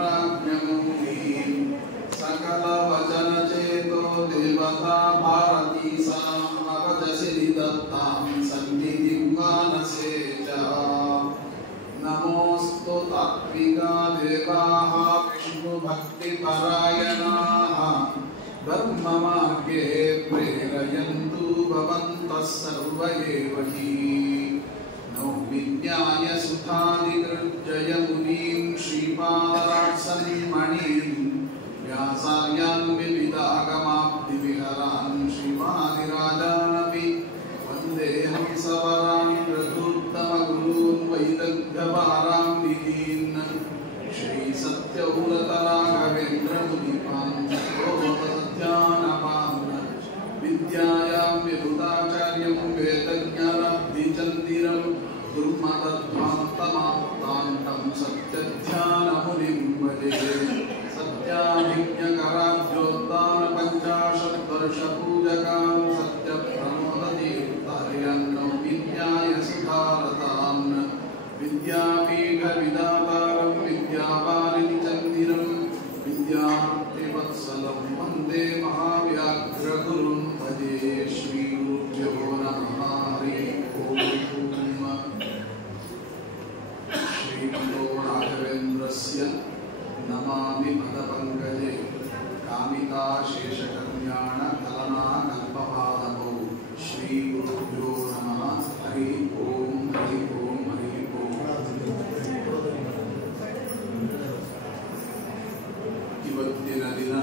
प्राज्ञमूर्तिं सकलवचनचेतो देवता भारती सा अवजसि निदत्तां सन्निधिं मानसे च। नमोऽस्तु तात्विका देवाः विष्णुभक्तिपरायणाः धर्ममार्गे प्रेरयन्तु भवन्तः सर्व एव हि। नौमिन्यायसुधादिकृत्य मुनीं श्रीपादराट्सन्मणिं व्यासार्यान् विविधागमाब्धिविहरान् श्रीवादिराजानपि वन्दे हंसवरान् रघुत्तमगुरून् वैदग्ध्यपारां विधीन् श्रीसत्यव्रतराघवेन्द्रमुनिपान् सत्यानपान् विद्यायां विभुताचार्यं वेदज्ञानब्धिचन्दिरं दुर्मतध्वान्तमाप्तान्तं सत्यध्यानमुनिं भजे। सत्याभिज्ञकराब्जोत्तानपञ्चाशद्वर्षपूजकां सत्यप्रमोदतीर्थार्यान् नौमिन्यायसुधारतान् विद्यापीठविदातारं विद्यावारिचन्दिरं विद्यार्थिवत्सलं वन्दे महाव्याघ्रगुरुं भजे। श्रीगुरुभ्यो नमः। हरिः ओम्। श्रीमतो राघवेन्द्रस्य नमामि पदपङ्कजे कामिताशेषकल्याण कलना कल्पपादपौ। श्रीगुरुभ्यो नमः। हरिः ओम्। हरिः ओम्। हरिः ओम्। ಇವತ್ತಿನ ದಿನ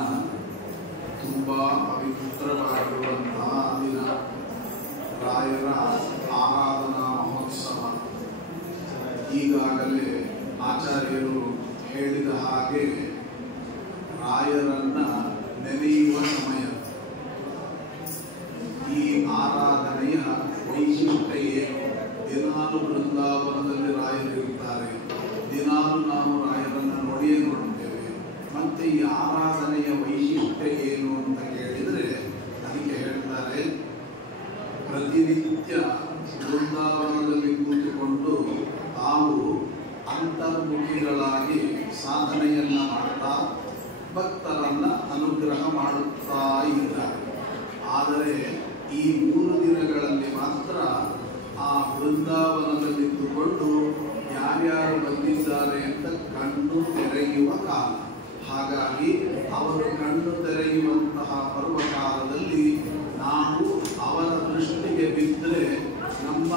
ತುಂಬಾ ಪವಿತ್ರವಾಗಿರುವಂತಹ ದಿನ, ರಾಯರ ಆರಾಧನಾ ಮಹೋತ್ಸವ. ಈಗಾಗಲೇ ಆಚಾರ್ಯರು ಹೇಳಿದ ಹಾಗೆ ರಾಯರನ್ನ ನೆನೆಯುವ ಸಮಯ. ಈ ಆರಾಧನೆಯ ವೈಶಿಷ್ಟ್ಯ ಏನು? ದಿನಾಲು ಬೃಂದಾವನದಲ್ಲಿ ರಾಯರಿರುತ್ತಾರೆ, ದಿನಾಲು ನಾವು ರಾಯರನ್ನ ನೋಡಿಯೇ ನೋಡುತ್ತೇವೆ. ಮತ್ತೆ ಈ ಆರಾಧನೆಯ ವೈಶಿಷ್ಟ್ಯ ಏನು ಅಂತ ಕೇಳಿದರೆ ಅದಕ್ಕೆ ಹೇಳ್ತಾರೆ, ಪ್ರತಿನಿತ್ಯ ಬೃಂದಾವನದಲ್ಲಿ ಕೂತುಕೊಂಡು ತಾವು ಅಂತರ್ಮುಖಿಗಳಾಗಿ ಸಾಧನೆಯನ್ನ ಮಾಡ್ತಾ ಭಕ್ತರನ್ನ ಅನುಗ್ರಹ ಮಾಡುತ್ತಾ ಇದ್ದಾರೆ. ಆದರೆ ಈ 3 ದಿನಗಳಲ್ಲಿ ಮಾತ್ರ ಆ ಬೃಂದಾವನದಲ್ಲಿದ್ದುಕೊಂಡು ಯಾರ್ಯಾರು ಬಂದಿದ್ದಾರೆ ಅಂತ ಕಣ್ಣು ತೆರೆಯುವ ಕಾಲ. ಹಾಗಾಗಿ ಅವರು ಕಣ್ಣು ತೆರೆಯುವಂತಹ ಪರ್ವಕಾಲದಲ್ಲಿ ನಾವು ಅವರ ದೃಷ್ಟಿಗೆ ಬಿದ್ದರೆ ನಮ್ಮ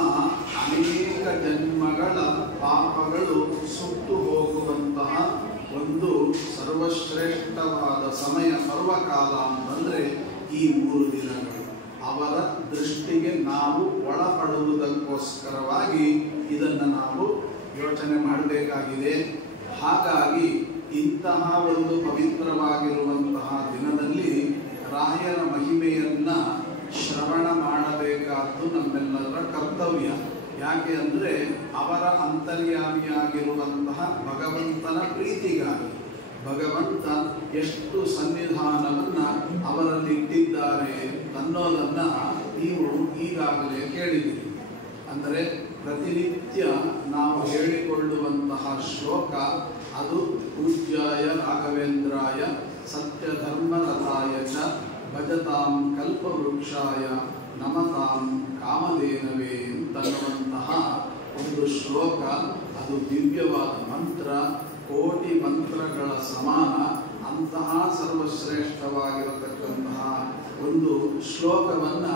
ಅನೇಕ ಜನ್ಮಗಳ ಪಾಪಗಳು ಸುಟ್ಟು ಹೋಗುವಂತಹ ಒಂದು ಸರ್ವಶ್ರೇಷ್ಠವಾದ ಸಮಯ ಪರ್ವಕಾಲ ಅಂತಂದರೆ ಈ 3 ದಿನಗಳು. ಅವರ ದೃಷ್ಟಿಗೆ ನಾವು ಒಳಪಡುವುದಕ್ಕೋಸ್ಕರವಾಗಿ ಇದನ್ನು ನಾವು ಯೋಚನೆ ಮಾಡಬೇಕಾಗಿದೆ. ಹಾಗಾಗಿ ಇಂತಹ ಒಂದು ಪವಿತ್ರವಾಗಿರುವಂತಹ ದಿನದಲ್ಲಿ ರಾಯರ ಮಹಿಮೆಯನ್ನ ಶ್ರವಣ ಮಾಡಬೇಕಾದ್ದು ನಮ್ಮೆಲ್ಲರ ಕರ್ತವ್ಯ. ಯಾಕೆ ಅಂದರೆ ಅವರ ಅಂತರ್ಯಾಮಿಯಾಗಿರುವಂತಹ ಭಗವಂತನ ಪ್ರೀತಿಗಾಗಿ ಭಗವಂತ ಎಷ್ಟು ಸನ್ನಿಧಾನವನ್ನು ಅವರಲ್ಲಿ ಇಟ್ಟಿದ್ದಾರೆ ಅನ್ನೋದನ್ನು ನೀವು ಈಗಾಗಲೇ ಕೇಳಿದ್ದೀರಿ. ಅಂದರೆ ಪ್ರತಿನಿತ್ಯ ನಾವು ಹೇಳಿಕೊಳ್ಳುವಂತಹ ಶ್ಲೋಕ ಅದು ಪೂಜ್ಯಾಯ ರಾಘವೇಂದ್ರಾಯ ಸತ್ಯಧರ್ಮರಥಾಯ ಚ ಭಜತಾಂ ಕಲ್ಪವೃಕ್ಷಾಯ ನಮತಾಂ ಕಾಮಧೇನವೇ ಅಂತನ್ನುವಂತಹ ಒಂದು ಶ್ಲೋಕ. ಅದು ದಿವ್ಯವಾದ ಮಂತ್ರ, ಕೋಟಿ ಮಂತ್ರಗಳ ಸಮಾನ. ಅಂತಹ ಸರ್ವಶ್ರೇಷ್ಠವಾಗಿರತಕ್ಕಂತಹ ಒಂದು ಶ್ಲೋಕವನ್ನು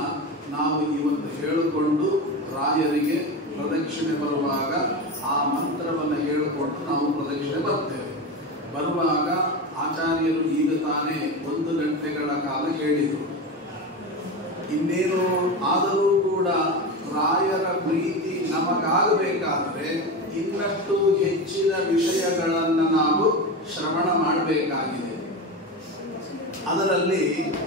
ನಾವು ಇವತ್ತು ಹೇಳಿಕೊಂಡು ರಾಯರಿಗೆ ಪ್ರದಕ್ಷಿಣೆ ಬರುವಾಗ ಆ ಮಂತ್ರವನ್ನು ಹೇಳಿಕೊಂಡು ನಾವು ಪ್ರದಕ್ಷಿಣೆ ಬರ್ತೇವೆ. ಬರುವಾಗ ಆಚಾರ್ಯರು ಈಗ ತಾನೇ 1 ಗಂಟೆಗಳ ಕಾಲ ಹೇಳಿದರು. ಇನ್ನೇನು ಆದರೂ ಕೂಡ ರಾಯರ ಪ್ರೀತಿ ನಮಗಾಗಬೇಕಾದರೆ ಇನ್ನಷ್ಟು ಹೆಚ್ಚಿನ ವಿಷಯಗಳನ್ನು ನಾವು ಶ್ರವಣ ಮಾಡಬೇಕಾಗಿದೆ. ಅದರಲ್ಲಿ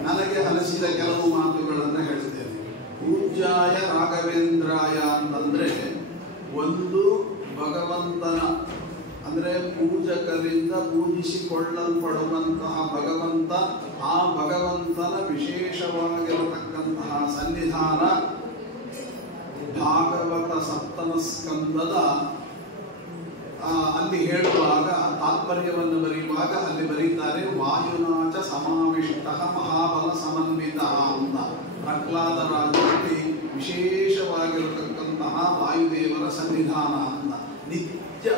ನನಗೆ ಅನಿಸಿದ ಕೆಲವು ಮಾತುಗಳನ್ನು ಹೇಳ್ತೇನೆ. ಪೂಜ್ಯಾಯ ರಾಘವೇಂದ್ರಾಯ ಅಂತಂದ್ರೆ ಒಂದು ಭಗವಂತನ ಅಂದರೆ ಪೂಜಕರಿಂದ ಪೂಜಿಸಿಕೊಳ್ಳಲ್ಪಡುವಂತಹ ಭಗವಂತ, ಆ ಭಗವಂತನ ವಿಶೇಷವಾಗಿರತಕ್ಕಂತಹ ಸನ್ನಿಧಾನ ಭಾಗವತ ಸಪ್ತಮ ಸ್ಕಂದದ ಅಲ್ಲಿ ಹೇಳುವಾಗ ತಾತ್ಪರ್ಯವನ್ನು ಬರೆಯುವಾಗ ಹೇಳುವಾಗ ಅಲ್ಲಿ ಬರೀತಾರೆ ವಾಯುನಾಚ ಸಮಾವಿಷ್ಟ ಮಹಾಬಲ ಸಮನ್ವಿತ ಅಂತ. ಪ್ರಹ್ಲಾದ ರಾಜರಲ್ಲಿ ವಿಶೇಷವಾಗಿರತಕ್ಕಂತಹ ವಾಯುದೇವರ ಸನ್ನಿಧಾನ ಅಂತ ನಿತ್ಯ.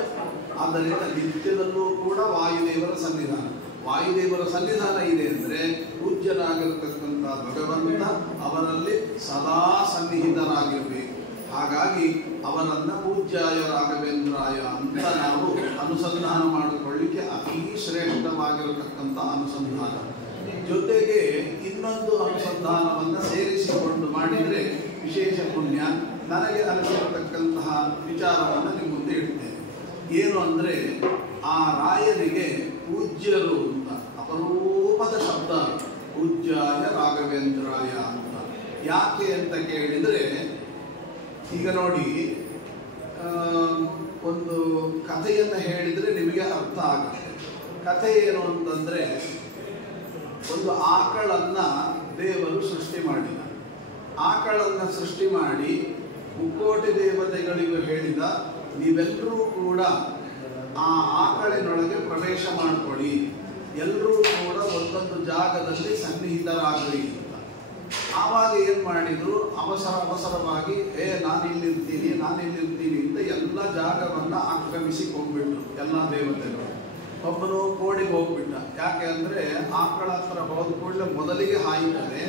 ಆದ್ದರಿಂದ ನಿತ್ಯದಲ್ಲೂ ಕೂಡ ವಾಯುದೇವರ ಸನ್ನಿಧಾನ. ವಾಯುದೇವರ ಸನ್ನಿಧಾನ ಇದೆ ಅಂದರೆ ಪೂಜ್ಯರಾಗಿರತಕ್ಕಂಥ ಭಗವಂತ ಅವರಲ್ಲಿ ಸದಾ ಸನ್ನಿಹಿತರಾಗಿರಬೇಕು. ಹಾಗಾಗಿ ಅವರನ್ನ ಪೂಜ್ಯಾಯ ರಾಘವೇಂದ್ರಾಯ ಅಂತ ನಾವು ಅನುಸಂಧಾನ ಮಾಡಿಕೊಳ್ಳಿಕ್ಕೆ ಅತೀ ಶ್ರೇಷ್ಠವಾಗಿರತಕ್ಕಂಥ ಅನುಸಂಧಾನ. ಜೊತೆಗೆ ಇನ್ನೊಂದು ಅನುಸಂಧಾನವನ್ನು ಸೇರಿಸಿಕೊಂಡು ಮಾಡಿದರೆ ವಿಶೇಷ ಪುಣ್ಯ. ನನಗೆ ಅನಿಸಿರತಕ್ಕಂತಹ ವಿಚಾರವನ್ನು ನಿಮ್ಮ ಮುಂದೆ ಇಡ್ತೇನೆ. ಏನು ಅಂದರೆ ಆ ರಾಯರಿಗೆ ಪೂಜ್ಯರು ಅಂತ ಅಪರೂಪದ ಶಬ್ದ ಪೂಜ್ಯಾಯ ರಾಘವೇಂದ್ರಾಯ ಅಂತ. ಯಾಕೆ ಅಂತ ಕೇಳಿದರೆ, ಈಗ ನೋಡಿ, ಒಂದು ಕಥೆಯನ್ನು ಹೇಳಿದರೆ ನಿಮಗೆ ಅರ್ಥ ಆಗುತ್ತೆ. ಕಥೆ ಏನು ಅಂತಂದರೆ, ಒಂದು ಆಕಳನ್ನು ದೇವರು ಸೃಷ್ಟಿ ಮಾಡಿದ. ಆಕಳನ್ನು ಸೃಷ್ಟಿ ಮಾಡಿ ಮುಕ್ಕೋಟಿ ದೇವತೆಗಳಿಗೂ ಹೇಳಿದ, ನೀವೆಲ್ಲರೂ ಕೂಡ ಆ ಆಕಳಿನೊಳಗೆ ಪ್ರವೇಶ ಮಾಡಿಕೊಡಿ, ಎಲ್ಲರೂ ಕೂಡ ಒಂದೊಂದು ಜಾಗದಲ್ಲಿ ಸನ್ನಿಹಿತರಾಗ್ರಿ ಅಂತ. ಆವಾಗ ಏನು ಮಾಡಿದ್ರು, ಅವಸರವಾಗಿ ನಾನಿಲ್ಲಿರ್ತೀನಿ ಅಂತ ಎಲ್ಲ ಜಾಗವನ್ನು ಆಕ್ರಮಿಸಿ ಹೋಗ್ಬಿಟ್ರು ಎಲ್ಲ ದೇವತೆಗಳು. ಒಬ್ಬನು ಕೋಡಿಗೆ ಹೋಗ್ಬಿಟ್ಟ. ಯಾಕೆ ಅಂದರೆ ಆಕಳ ಹತ್ರ ಹೋದ ಕೂಡಲೇ ಮೊದಲಿಗೆ ಹಾಯ್ತದೆ,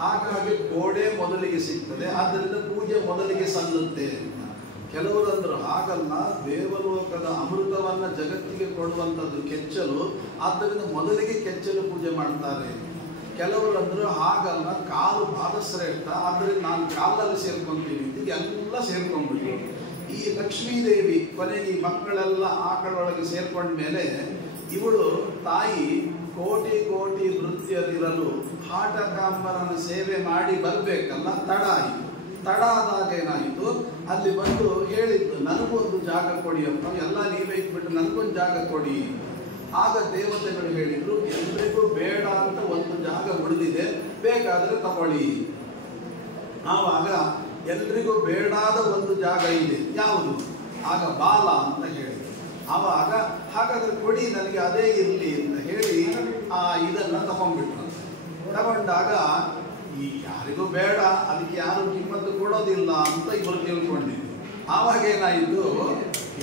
ಹಾಗಾಗಿ ಕೋಡೆ ಮೊದಲಿಗೆ ಸಿಗ್ತದೆ, ಆದ್ದರಿಂದ ಪೂಜೆ ಮೊದಲಿಗೆ ಸಲ್ಲುತ್ತೆ ಅಂತ. ಕೆಲವರಂದ್ರು ಹಾಗಲ್ಲ, ದೇವಲೋಕದ ಅಮೃತವನ್ನು ಜಗತ್ತಿಗೆ ಕೊಡುವಂಥದ್ದು ಕೆಚ್ಚಲು, ಆದ್ದರಿಂದ ಮೊದಲಿಗೆ ಕೆಚ್ಚಲು ಪೂಜೆ ಮಾಡ್ತಾರೆ. ಕೆಲವರಂದ್ರು ಹಾಗಲ್ಲ, ಕಾಲು ಭಾಳ ಶ್ರೇಷ್ಠ, ಆದ್ದರಿಂದ ನಾನು ಕಾಲಲ್ಲಿ ಸೇರ್ಕೊಂತೀನಿ ಅಂತ ಎಲ್ಲ ಸೇರ್ಕೊಂಡ್ಬಿಟ್ರು. ಈ ಲಕ್ಷ್ಮೀದೇವಿ ಕೊನೆಗೆ ಈ ಮಕ್ಕಳೆಲ್ಲ ಆಕಳೊಳಗೆ ಸೇರ್ಕೊಂಡ ಮೇಲೆ ಇವಳು ತಾಯಿ ಕೋಟಿ ಕೋಟಿ ವೃತ್ತಿಯಲ್ಲಿರಲು ಹಾಟಕಾಂಬರನ ಸೇವೆ ಮಾಡಿ ಬರಬೇಕಲ್ಲ, ತಡ ಆಯಿತು. ತಡ ಆದಾಗ ಏನಾಯಿತು, ಅಲ್ಲಿ ಬಂದು ಹೇಳಿದ್ದು ನನಗೊಂದು ಜಾಗ ಕೊಡಿಯಪ್ಪ, ಎಲ್ಲ ನೀವೇ ಇಟ್ಬಿಟ್ಟು ನನಗೊಂದು ಜಾಗ ಕೊಡಿ. ಆಗ ದೇವತೆಗಳು ಹೇಳಿದ್ರು, ಎಲ್ರಿಗೂ ಬೇಡ ಅಂತ ಒಂದು ಜಾಗ ಉಳಿದಿದೆ, ಬೇಕಾದರೆ ತಗೊಳ್ಳಿ. ಆವಾಗ ಎಲ್ರಿಗೂ ಬೇಡಾದ ಒಂದು ಜಾಗ ಇದೆ, ಯಾವುದು? ಆಗ ಬಾಲ ಅಂತ ಹೇಳಿದ್ರು. ಆವಾಗ ಹಾಗಾದ್ರೆ ಕೊಡಿ ನನಗೆ, ಅದೇ ಇರಲಿ ಅಂತ ಹೇಳಿ ಇದನ್ನು ತಗೊಂಡ್ಬಿಟ್ರು. ತಗೊಂಡಾಗ ಈ ಯಾರಿಗೂ ಬೇಡ, ಅದಕ್ಕೆ ಯಾರು ಕಿಮ್ಮತ್ತು ಕೊಡೋದಿಲ್ಲ ಅಂತ ಇವರು ತಿಳ್ಕೊಂಡಿದ್ರು. ಆವಾಗ ಏನಾಯಿತು,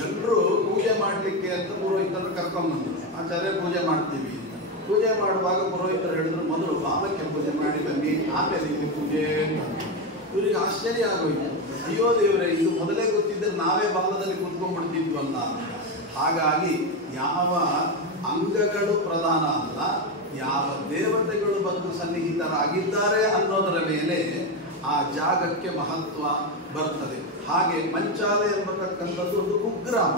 ಎಲ್ಲರೂ ಪೂಜೆ ಮಾಡಲಿಕ್ಕೆ ಅಂತ ಪುರೋಹಿತರು ಕರ್ಕೊಂಡ್ಬಂದರು. ಆಚಾರ್ಯ ಪೂಜೆ ಮಾಡ್ತೀವಿ ಅಂತ. ಪೂಜೆ ಮಾಡುವಾಗ ಪುರೋಹಿತರು ಹೇಳಿದ್ರು, ಮೊದಲು ಬಾಲಕ್ಕೆ ಪೂಜೆ ಮಾಡಿ ಬನ್ನಿ, ಆಮೇಲೆ ಇಲ್ಲಿ ಪೂಜೆ ಅಂತ. ಇವರಿಗೆ ಆಶ್ಚರ್ಯ ಆಗೋಯ್ತು. ಅಯ್ಯೋ ದೇವರೇ, ಇದು ಮೊದಲೇ ಗೊತ್ತಿದ್ದರೆ ನಾವೇ ಬಾಲದಲ್ಲಿ ಕೂತ್ಕೊಂಡ್ಬಿಡ್ತಿದ್ವಲ್ಲ ಅಂತ. ಹಾಗಾಗಿ ಯಾವ ಅಂಗಗಳು ಪ್ರಧಾನ ಅಲ್ಲ, ಯಾವ ದೇವತೆಗಳು ಬಂದು ಸನ್ನಿಹಿತರಾಗಿದ್ದಾರೆ ಅನ್ನೋದರ ಮೇಲೆ ಆ ಜಾಗಕ್ಕೆ ಮಹತ್ವ ಬರ್ತದೆ. ಹಾಗೆ ಮಂಚಾಲೆ ಎಂಬತಕ್ಕಂಥದ್ದು ಒಂದು ಕುಗ್ರಾಮ,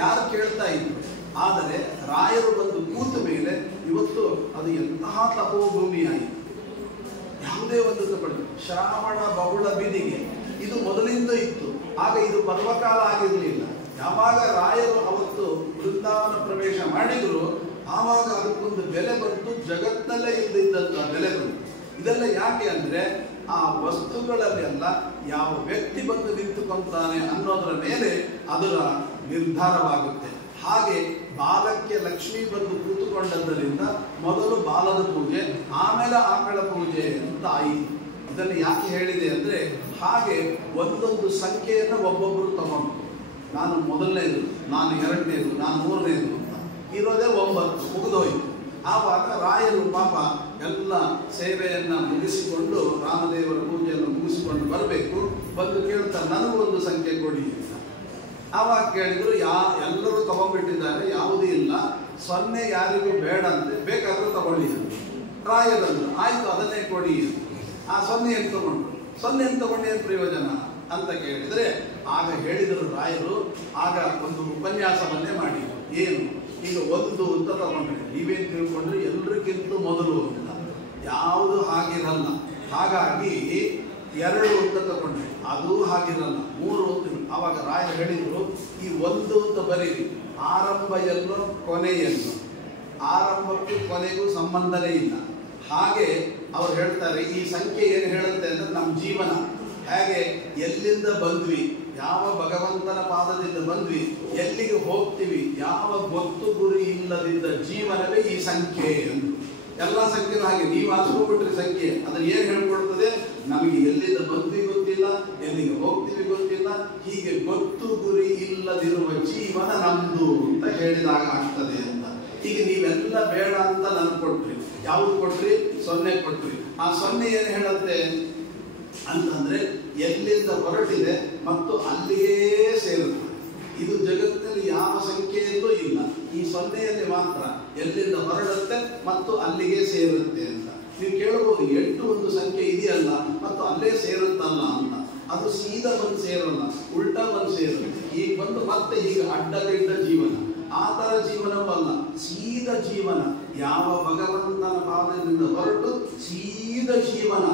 ಯಾರು ಕೇಳ್ತಾ ಇದ್ರು. ಆದರೆ ರಾಯರು ಬಂದು ಕೂತ ಮೇಲೆ ಇವತ್ತು ಅದು ಎಂತಹ ತಪೋಭೂಮಿಯಾಯಿತು. ಯಾವುದೇ ಒಂದು ತಗೊಳ್ಳಿ, ಶ್ರಾವಣ ಬಹುಳ ಬೀದಿಗೆ ಇದು ಮೊದಲಿಂದ ಇತ್ತು. ಆಗ ಇದು ಪರ್ವಕಾಲ ಆಗಿರಲಿಲ್ಲ. ಯಾವಾಗ ರಾಯರು ಅವತ್ತು ವೃಂದಾವನ ಪ್ರವೇಶ ಮಾಡಿದ್ರು, ಆವಾಗ ಅದಕ್ಕೊಂದು ಬೆಲೆ ಬಂತು, ಜಗತ್ತಲ್ಲೇ ಇಲ್ಲದಿದ್ದಂಥ ಬೆಲೆ ಬಂತು. ಇದೆಲ್ಲ ಯಾಕೆ ಅಂದರೆ ಆ ವಸ್ತುಗಳಲ್ಲೆಲ್ಲ ಯಾವ ವ್ಯಕ್ತಿ ಬಂದು ನಿಂತುಕೊಂತಾನೆ ಅನ್ನೋದರ ಮೇಲೆ ಅದರ ನಿರ್ಧಾರವಾಗುತ್ತೆ. ಹಾಗೆ ಬಾಲಕ್ಕೆ ಲಕ್ಷ್ಮಿ ಬಂದು ಕೂತುಕೊಂಡದ್ದರಿಂದ ಮೊದಲು ಬಾಲದ ಪೂಜೆ, ಆಮೇಲೆ ಆಕಳ ಪೂಜೆ ಅಂತ ಆಯಿತು. ಇದನ್ನು ಯಾಕೆ ಹೇಳಿದೆ ಅಂದರೆ, ಹಾಗೆ ಒಂದೊಂದು ಸಂಖ್ಯೆಯನ್ನು ಒಬ್ಬೊಬ್ಬರು ತಗೊಂಡು, ನಾನು ಮೊದಲನೇದು, ನಾನು ಎರಡನೇದು, ನಾನು ಮೂರನೇದು ಅಂತ ಇರೋದೇ 9 ಮುಗಿದೋಯ್ತು. ಆವಾಗ ರಾಯರು ಪಾಪ ಎಲ್ಲ ಸೇವೆಯನ್ನು ಮುಗಿಸಿಕೊಂಡು, ರಾಮದೇವರ ಪೂಜೆಯನ್ನು ಮುಗಿಸಿಕೊಂಡು ಬರಬೇಕು. ಬಂದು ಕೇಳ್ತಾರೆ, ನನಗೊಂದು ಸಂಖ್ಯೆ ಕೊಡಿ ಅಂತ. ಆವಾಗ ಕೇಳಿದ್ರು, ಎಲ್ಲರೂ ತಗೊಂಡ್ಬಿಟ್ಟಿದ್ದಾರೆ, ಯಾವುದೂ ಇಲ್ಲ, 0 ಯಾರಿಗೂ ಬೇಡ ಅಂತೆ, ಬೇಕಾದರೂ ತಗೊಳ್ಳಿ ಅಂತ. ರಾಯರಂದ್ರು, ಆಯಿತು ಅದನ್ನೇ ಕೊಡಿ. ಆ 0 ಏನು ತಗೊಂಡ್ರು, 0 ತಗೊಂಡು ಏನು ಪ್ರಯೋಜನ ಅಂತ ಕೇಳಿದರೆ, ಆಗ ಹೇಳಿದರು ರಾಯರು, ಆಗ ಒಂದು ಉಪನ್ಯಾಸವನ್ನೇ ಮಾಡಿದರು. ಏನು, ಈಗ 1 ಅಂತ ತಗೊಂಡ್ರೆ ನೀವೇನು ತಿಳ್ಕೊಂಡ್ರೆ ಎಲ್ರಿಗಿಂತ ಮೊದಲು ಅಂತ. ಯಾವುದು ಹಾಗಿರಲ್ಲ. ಹಾಗಾಗಿ 2 ಅಂತ ತಗೊಂಡ್ರೆ ಅದು ಹಾಗಿರಲ್ಲ, 3 ಅಂತ. ಆವಾಗ ರಾಯರು ಹೇಳಿದರು, ಈ 1 ಅಂತ ಬರೀರಿ, ಆರಂಭ ಎಲ್ಲೋ ಕೊನೆಯಲ್ಲೋ, ಆರಂಭಕ್ಕೂ ಕೊನೆಗೂ ಸಂಬಂಧನೇ ಇಲ್ಲ. ಹಾಗೆ ಅವ್ರು ಹೇಳ್ತಾರೆ, ಈ ಸಂಖ್ಯೆ ಏನು ಹೇಳುತ್ತೆ ಅಂದರೆ ನಮ್ಮ ಜೀವನ ಹೇಗೆ, ಎಲ್ಲಿಂದ ಬಂದ್ವಿ, ಯಾವ ಭಗವಂತನ ಪಾದದಿಂದ ಬಂದ್ವಿ, ಎಲ್ಲಿಗೆ ಹೋಗ್ತೀವಿ, ಯಾವ ಗೊತ್ತು ಗುರಿ ಇಲ್ಲದಿದ್ದ ಜೀವನವೇ ಈ ಸಂಖ್ಯೆ ಅಂತ. ಎಲ್ಲ ಸಂಖ್ಯೆನೂ ಹಾಗೆ ನೀವು ಆಸ್ಕೊಂಡ್ಬಿಟ್ರೆ ಸಂಖ್ಯೆ ಅದನ್ನು ಏನು ಹೇಳ್ಕೊಡ್ತದೆ, ನಮಗೆ ಎಲ್ಲಿಂದ ಬಂದ್ವಿ ಗೊತ್ತಿಲ್ಲ, ಎಲ್ಲಿಗೆ ಹೋಗ್ತೀವಿ ಗೊತ್ತಿಲ್ಲ, ಹೀಗೆ ಗೊತ್ತು ಗುರಿ ಇಲ್ಲದಿರುವ ಜೀವನ ನಮ್ದು ಅಂತ ಹೇಳಿದಾಗ ಆಗ್ತದೆ ಅಂತ. ಈಗ ನೀವೆಲ್ಲ ಬೇಡ ಅಂತ ನನಗೆ ಕೊಟ್ರಿ, ಯಾವ್ದು ಕೊಟ್ರಿ? 0 ಕೊಟ್ರಿ. ಆ 0 ಏನು ಹೇಳುತ್ತೆ ಅಂತಂದ್ರೆ ಎಲ್ಲಿಂದ ಹೊರಟಿದೆ ಮತ್ತು ಅಲ್ಲಿಯೇ ಸೇರುತ್ತೆ. ಇದು ಜಗತ್ತಿನಲ್ಲಿ ಯಾವ ಸಂಖ್ಯೆಯಲ್ಲೂ ಇಲ್ಲ, ಈ 0ಯಲ್ಲಿ ಮಾತ್ರ ಎಲ್ಲಿಂದ ಹೊರಡುತ್ತೆ ಮತ್ತು ಅಲ್ಲಿಗೆ ಸೇರುತ್ತೆ ಅಂತ. ನೀವು ಕೇಳಬಹುದು 8 ಒಂದು ಸಂಖ್ಯೆ ಇದೆಯಲ್ಲ ಮತ್ತು ಅಲ್ಲೇ ಸೇರುತ್ತಲ್ಲ ಅಂತ. ಅದು ಸೀದಾ ಬಂದು ಸೇರಲ್ಲ, ಉಲ್ಟಾ ಬಂದು ಸೇರುತ್ತೆ. ಈಗ ಬಂದು ಮತ್ತೆ ಈಗ ಅಡ್ಡದಿಡ್ಡ ಜೀವನ, ಆ ಥರ ಜೀವನವಲ್ಲ, ಸೀದಾ ಜೀವನ. ಯಾವ ಭಗವಂತನ ಪಾದದಿಂದ ಹೊರಟು ಸೀದಾ ಜೀವನ,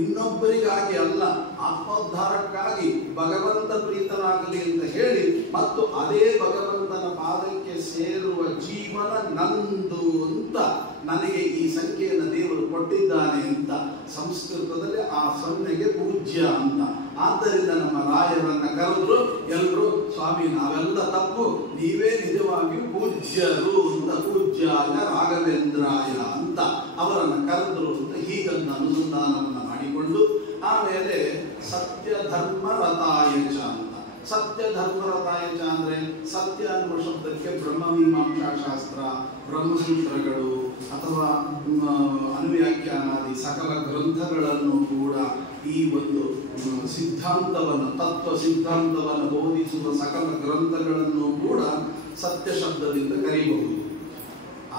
ಇನ್ನೊಬ್ಬರಿಗಾಗಿ ಅಲ್ಲ, ಆತ್ಮೋದ್ಧಾರಕ್ಕಾಗಿ ಭಗವಂತ ಪ್ರೀತನಾಗಲಿ ಅಂತ ಹೇಳಿ ಮತ್ತು ಅದೇ ಭಗವಂತನ ಪಾದಕ್ಕೆ ಸೇರುವ ಜೀವನ ನಂದು ಅಂತ ನನಗೆ ಈ ಸಂಖ್ಯೆಯನ್ನು ದೇವರು ಕೊಟ್ಟಿದ್ದಾನೆ ಅಂತ. ಸಂಸ್ಕೃತದಲ್ಲಿ ಆ 0ಗೆ ಪೂಜ್ಯ ಅಂತ. ಆದ್ದರಿಂದ ನಮ್ಮ ರಾಯರನ್ನ ಕರೆದ್ರು ಎಲ್ಲರೂ, ಸ್ವಾಮಿ ನಾವೆಲ್ಲ ತಪ್ಪು, ನೀವೇ ನಿಜವಾಗಿ ಪೂಜ್ಯರು ಅಂತ, ಪೂಜ್ಯಾಯ ರಾಘವೇಂದ್ರಾಯ ಅಂತ ಅವರನ್ನು ಕರೆದ್ರು ಅಂತ ಹೀಗಂತ ಅನುಸಂಧಾನವನ್ನು ಮಾಡಿಕೊಂಡು ಆಮೇಲೆ ಸತ್ಯ ಧರ್ಮ ರಥಾಯಚ ಅಂತ. ಸತ್ಯ ಧರ್ಮ ರಥಾಯಚ ಅಂದ್ರೆ ಸತ್ಯ ಅನ್ನುವ ಶಬ್ದಕ್ಕೆ ಬ್ರಹ್ಮಮೀಮಾಂಸಾ ಶಾಸ್ತ್ರ, ಬ್ರಹ್ಮಸೂತ್ರಗಳು ಅಥವಾ ಅನುವ್ಯಾಖ್ಯಾನಾದಿ ಸಕಲ ಗ್ರಂಥಗಳನ್ನು ಕೂಡ ಈ ಒಂದು ಸಿದ್ಧಾಂತವನ್ನು, ತತ್ವ ಸಿದ್ಧಾಂತವನ್ನು ಬೋಧಿಸುವ ಸಕಲ ಗ್ರಂಥಗಳನ್ನು ಕೂಡ ಸತ್ಯ ಶಬ್ದದಿಂದ ಕರೀಬಹುದು.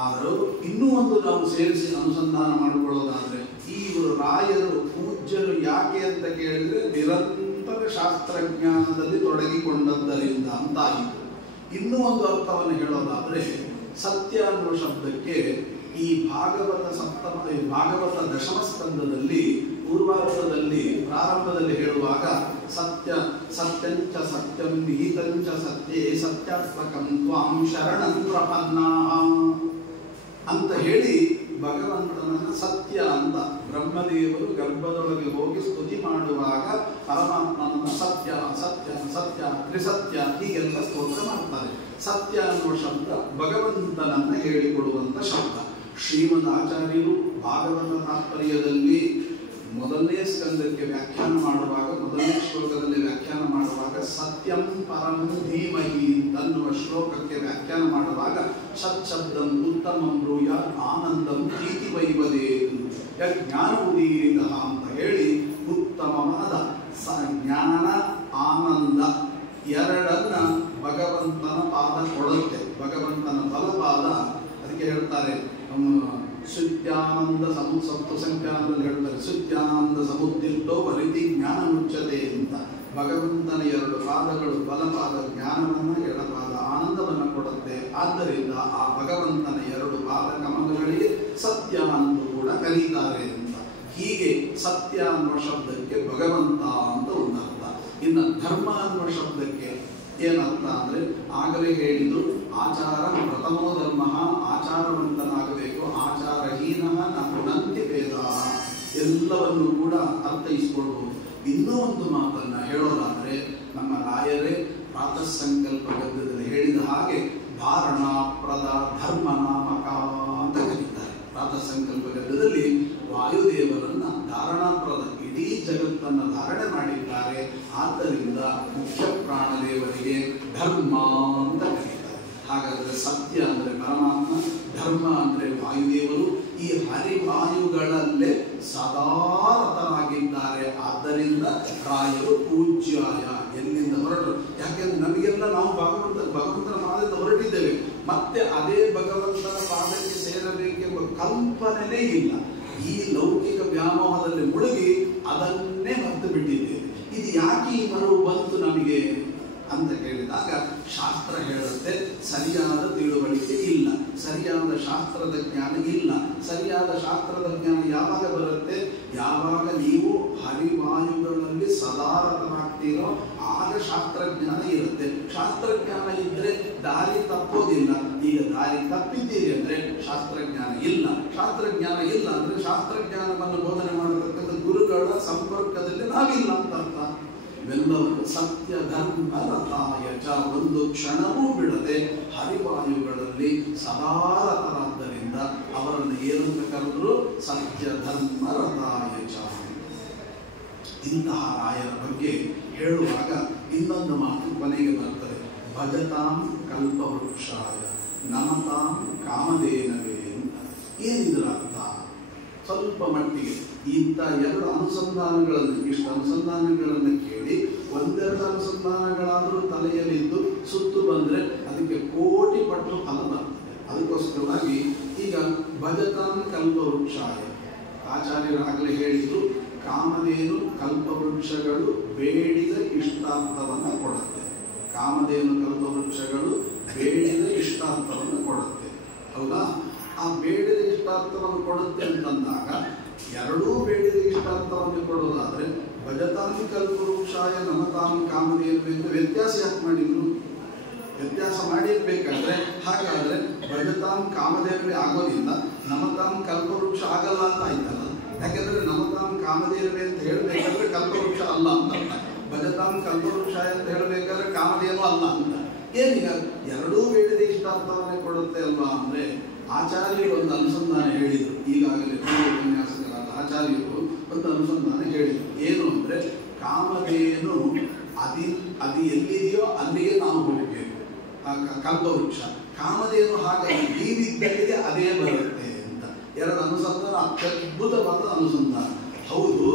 ಆದರೂ ಇನ್ನೂ ಒಂದು ನಾವು ಸೇರಿಸಿ ಅನುಸಂಧಾನ ಮಾಡಿಕೊಳ್ಳೋದಾದ್ರೆ ಈ ರಾಯರು ಪೂಜ್ಯರು ಯಾಕೆ ಅಂತ ಕೇಳಿದ್ರೆ ನಿರಂತರ ಶಾಸ್ತ್ರಜ್ಞಾನದಲ್ಲಿ ತೊಡಗಿಕೊಂಡದ್ದರಿಂದ ಅಂತಾಯಿತು. ಇನ್ನೂ ಒಂದು ಅರ್ಥವನ್ನು ಹೇಳೋದಾದ್ರೆ ಸತ್ಯ ಅನ್ನುವ ಶಬ್ದಕ್ಕೆ ಈ ಭಾಗವತ ದಶಮ ಸ್ಕಂದದಲ್ಲಿ ಪೂರ್ವಾರ್ಥದಲ್ಲಿ ಪ್ರಾರಂಭದಲ್ಲಿ ಹೇಳುವಾಗ ಸತ್ಯಂಚ ಸತ್ಯಂ ನಿಹಿತಂಚ ಸತ್ಯೇ ಸತ್ಯಾತ್ಮಕಂ ತ್ವಾಂ ಶರಣಂ ಪ್ರಪನ್ನಾಃ ಅಂತ ಹೇಳಿ ಭಗವಂತನನ್ನ ಸತ್ಯ ಅಂತ ಬ್ರಹ್ಮದೇವರು ಗರ್ಭದೊಳಗೆ ಹೋಗಿ ಸ್ತುತಿ ಮಾಡುವಾಗ ಪರಮಾತ್ಮನನ್ನ ಸತ್ಯ ಸತ್ಯ ಸತ್ಯ ತ್ರಿಸತ್ಯ ಹೀಗೆಲ್ಲ ಸ್ತೋತ್ರ ಮಾಡ್ತಾರೆ. ಸತ್ಯ ಅನ್ನುವ ಶಬ್ದ ಭಗವಂತನನ್ನ ಹೇಳಿಕೊಡುವಂತ ಶಬ್ದ. ಶ್ರೀಮದ್ ಆಚಾರ್ಯರು ಭಾಗವತ ತಾತ್ಪರ್ಯದಲ್ಲಿ ಮೊದಲನೇ ಸ್ಕಂದಕ್ಕೆ ವ್ಯಾಖ್ಯಾನ ಮಾಡುವಾಗ, ಮೊದಲನೇ ಶ್ಲೋಕದಲ್ಲಿ ವ್ಯಾಖ್ಯಾನ ಮಾಡುವಾಗ ಸತ್ಯಂ ಪರಂ ಧೀಮಹಿ ಅನ್ನುವ ಶ್ಲೋಕಕ್ಕೆ ವ್ಯಾಖ್ಯಾನ ಮಾಡುವಾಗ ಸತ್ಶಬ್ದಂ ಉತ್ತಮಂ ಬ್ರೂಯ ಆನಂದಂ ಪ್ರೀತಿ ವೈವದೇ ಜ್ಞಾನ ಉದೀರಿದ ಅಂತ ಹೇಳಿ ಉತ್ತಮವಾದ ಜ್ಞಾನ ಆನಂದ ಎರಡನ್ನ ಭಗವಂತನ ಪಾದ ಕೊಡುತ್ತೆ. ಭಗವಂತನ ಬಲಪಾದ, ಅದಕ್ಕೆ ಹೇಳ್ತಾರೆ ಸುತ್ಯಾನಂದ ಸಪ್ತ ಸಂಖ್ಯಾನದಲ್ಲಿ ಹೇಳ್ತಾರೆ ಸುತ್ಯಾನಂದ ಸಮುದ್ದಿಷ್ಟೋ ವರಿತಿ ಜ್ಞಾನ ಮುಚ್ಚತೆ ಅಂತ. ಭಗವಂತನ 2 ಪಾದಗಳು ಬಲಪಾದ ಜ್ಞಾನವನ್ನ, ಎಡಪಾದ ಆನಂದವನ್ನು ಕೊಡುತ್ತೆ. ಆದ್ದರಿಂದ ಆ ಭಗವಂತನ 2 ಪಾದ ಕಮಲಗಳಿಗೆ ಸತ್ಯ ಅಂತ ಕೂಡ ಕರೀತಾರೆ ಅಂತ. ಹೀಗೆ ಸತ್ಯ ಅನ್ನುವ ಶಬ್ದಕ್ಕೆ ಭಗವಂತ ಅಂತ ಒಂದು ಅರ್ಥ. ಇನ್ನು ಧರ್ಮ ಅನ್ನುವ ಶಬ್ದಕ್ಕೆ ಏನರ್ಥ ಅಂದ್ರೆ ಆಗಲೇ ಹೇಳಿದ್ರು ಆಚಾರ ಪ್ರಥಮೋ ಧರ್ಮ, ಆಚಾರವಂತನಾಗಬೇಕು, ಆಚಾರಹೀನ ನ ಪುನಂತಿ ವೇದ, ಎಲ್ಲವನ್ನು ಕೂಡ ಅರ್ಥೈಸಿಕೊಳ್ಬಹುದು. ಇನ್ನೂ ಒಂದು ಮಾತನ್ನ ಹೇಳೋದಾದ್ರೆ ನಮ್ಮ ರಾಯರೇ ಪ್ರಾತಃ ಸಂಕಲ್ಪ ಗದ್ಯದಲ್ಲಿ ಹೇಳಿದ ಹಾಗೆ ಧಾರಣಾಪ್ರದ ಧರ್ಮ ನಾಮಕ ಅಂತ ಕರೀತಾರೆ. ಪ್ರಾತಃ ಸಂಕಲ್ಪ ಗದ್ಯದಲ್ಲಿ ವಾಯುದೇವರನ್ನ ಧಾರಣಾಪ್ರದ, ಇಡೀ ಜಗತ್ತನ್ನು ಧಾರಣೆ ಮಾಡಿದ್ದಾರೆ. ಆದ್ದರಿಂದ ಮುಖ್ಯ ಪ್ರಾಣದೇವರಿಗೆ ಧರ್ಮ ಅಂತ ಕರೀತಾರೆ. ಹಾಗಾದ್ರೆ ಸತ್ಯ ಅಂದ್ರೆ ಪರಮಾತ್ಮ, ಧರ್ಮ ಅಂದ್ರೆ ವಾಯುದೇವರು. ಈ ಹರಿವಾಯುಗಳಲ್ಲೇ ಸದಾ ರತರಾಗಿದ್ದಾರೆ. ಆದ್ದರಿಂದ ರಾಯರು ಪೂಜ್ಯಾಯ. ಎಲ್ಲಿಂದ ಹೊರಟರು? ಯಾಕೆಂದ್ರೆ ನಮಗೆಲ್ಲ ನಾವು ಭಗವಂತನ ಪಾದದಿಂದ ಹೊರಟಿದ್ದೇವೆ, ಮತ್ತೆ ಅದೇ ಭಗವಂತನ ಪಾದಕ್ಕೆ ಸೇರಬೇಕೆಂಬ ಕಲ್ಪನೆನೇ ಇಲ್ಲ. ಈ ಲೌಕಿಕ ವ್ಯಾಮೋಹದಲ್ಲಿ ಮುಳುಗಿ ಅದನ್ನೇ ಮರೆತು ಬಿಟ್ಟಿದ್ದೇವೆ. ಇದು ಯಾಕೆ ಈ ಮರವು ಬಂತು ನಮಗೆ ಅಂತ ಕೇಳಿದಾಗ ಶಾಸ್ತ್ರ ಹೇಳುತ್ತೆ ಸರಿಯಾದ ತಿಳುವಳಿಕೆ ಇಲ್ಲ, ಸರಿಯಾದ ಶಾಸ್ತ್ರದ ಜ್ಞಾನ ಇಲ್ಲ. ಸರಿಯಾದ ಶಾಸ್ತ್ರದ ಜ್ಞಾನ ಯಾವಾಗ ಬರುತ್ತೆ? ಯಾವಾಗ ನೀವು ಹರಿವಾಯುಗಳಲ್ಲಿ ಸದಾರತನಾಗ್ತೀರೋ ಆಗ ಶಾಸ್ತ್ರಜ್ಞಾನ ಇರುತ್ತೆ. ಶಾಸ್ತ್ರಜ್ಞಾನ ಇದ್ರೆ ದಾರಿ ತಪ್ಪೋದಿಲ್ಲ. ಈಗ ದಾರಿ ತಪ್ಪಿದ್ದೀರಿ ಅಂದ್ರೆ ಶಾಸ್ತ್ರಜ್ಞಾನ ಇಲ್ಲ. ಶಾಸ್ತ್ರಜ್ಞಾನ ಇಲ್ಲ ಅಂದ್ರೆ ಶಾಸ್ತ್ರಜ್ಞಾನವನ್ನು ಬೋಧನೆ ಮಾಡತಕ್ಕಂಥ ಗುರುಗಳ ಸಂಪರ್ಕದಲ್ಲಿ ನಾವಿಲ್ಲ ಅಂತ ಅರ್ಥ. ಇವೆಲ್ಲವೂ ಸತ್ಯ ಧರ್ಮ ರಥಾಯ ಚ, ಒಂದು ಕ್ಷಣವೂ ಬಿಡದೆ ಹರಿವಾಯುಗಳಲ್ಲಿ ಸದಾರತರಾದ್ದರಿಂದ ಅವರನ್ನು ಏನಂತ ಕರೆದ್ರು? ಸತ್ಯ ಧರ್ಮ ರಥಾಯ ಚ. ಇಂತಹ ರಾಯರ ಬಗ್ಗೆ ಹೇಳುವಾಗ ಇನ್ನೊಂದು ಮಾತು ಕೊನೆಗೆ ಬರ್ತದೆ. ಭಜತಾಂ ಕಲ್ಪವೃಕ್ಷಾಯ ನಮತಾಂ ಕಾಮಧೇನವೇ ಅಂತ. ಏನಿದರ ಅರ್ಥ? ಸ್ವಲ್ಪ ಮಟ್ಟಿಗೆ ಇಂಥ ಎರಡು ಅನುಸಂಧಾನಗಳನ್ನು, ಇಷ್ಟು ಅನುಸಂಧಾನಗಳನ್ನು ಕೇಳಿ ಒಂದೆರಡು ಅನುಸಂಧಾನಗಳಾದರೂ ತಲೆಯಲ್ಲಿದ್ದು ಸುತ್ತು ಬಂದರೆ ಅದಕ್ಕೆ ಕೋಟಿ ಪಟ್ಟು ಫಲ ಬರ್ತದೆ. ಅದಕ್ಕೋಸ್ಕರವಾಗಿ ಈಗ ಭಜತಾಂ ಕಲ್ಪವೃಕ್ಷಾಯ, ಆಚಾರ್ಯರಾಗಲೇ ಹೇಳಿದ್ರು, ಕಾಮಧೇನು ಕಲ್ಪವೃಕ್ಷಗಳು ಬೇಡಿದ ಇಷ್ಟಾರ್ಥವನ್ನು ಕೊಡುತ್ತೆ. ಕಾಮಧೇನು ಕಲ್ಪವೃಕ್ಷಗಳು ಬೇಡಿದ ಇಷ್ಟಾರ್ಥವನ್ನು ಕೊಡುತ್ತೆ, ಹೌದಾ? ಆ ಬೇಡಿದ ಇಷ್ಟಾರ್ಥವನ್ನು ಕೊಡುತ್ತೆ ಅಂತಂದಾಗ ಎರಡೂ ಬೇಡಿದ ಇಷ್ಟಾರ್ಥವನ್ನು ಕೊಡೋದಾದ್ರೆ ಭಜತಾಂ ಕಲ್ಪವೃಕ್ಷಾಯ ನಮತಾಂ ಕಾಮಧೇನು ಎಂದು ವ್ಯತ್ಯಾಸ ಯಾಕೆ ಮಾಡಿದ್ರು? ವ್ಯತ್ಯಾಸ ಮಾಡಿರ್ಬೇಕಾದ್ರೆ ಹಾಗಾದ್ರೆ ಭಜತಾಂ ಕಾಮಧೇನುವೆ ಆಗೋದಿಲ್ಲ, ನಮತಾಂ ಕಲ್ಪವೃಕ್ಷ ಆಗಲ್ಲ ಅಂತ ಆಯ್ತಲ್ಲ. ಯಾಕೆಂದ್ರೆ ನಮತಾಂ ಕಾಮಧೇನುವೆ ಅಂತ ಹೇಳಬೇಕಾದ್ರೆ ಕಲ್ಪವೃಕ್ಷ ಅಲ್ಲ ಅಂತ, ಭಜತಾಂ ಕಲ್ಪವೃಕ್ಷ ಅಂತ ಹೇಳಬೇಕಾದ್ರೆ ಕಾಮಧೇನು ಅಲ್ಲ ಅಂತ. ಏನೀಗ ಎರಡೂ ಬೇಡಿದ ಇಷ್ಟಾರ್ಥವನ್ನೇ ಕೊಡುತ್ತೆ ಅಲ್ವಾ ಅಂದ್ರೆ ಆಚಾರ್ಯರು ಒಂದು ಅನುಸಂಧಾನ ಹೇಳಿದರು. ಈಗಾಗಲೇ ಉಪನ್ಯಾಸಕರಾದ ಆಚಾರ್ಯರು ಒಂದು ಅನುಸಂಧಾನ ಹೇಳಿದರು. ಏನು ಅಂದ್ರೆ ಕಾಮಧೇನು ಅದು ಎಲ್ಲಿದೆಯೋ ಅಲ್ಲಿಗೆ ನಾವು ಹೋಗಬೇಕು. ಕಲ್ಪವೃಕ್ಷ ಕಾಮಧೇನು ಹಾಗಾಗಿ ನೀವಿದ್ದಲ್ಲಿಗೆ ಅದೇ ಬರುತ್ತೆ ಅಂತ ಎರಡು ಅನುಸಂಧಾನ, ಅತ್ಯದ್ಭುತವಾದ ಅನುಸಂಧಾನ. ಹೌದು,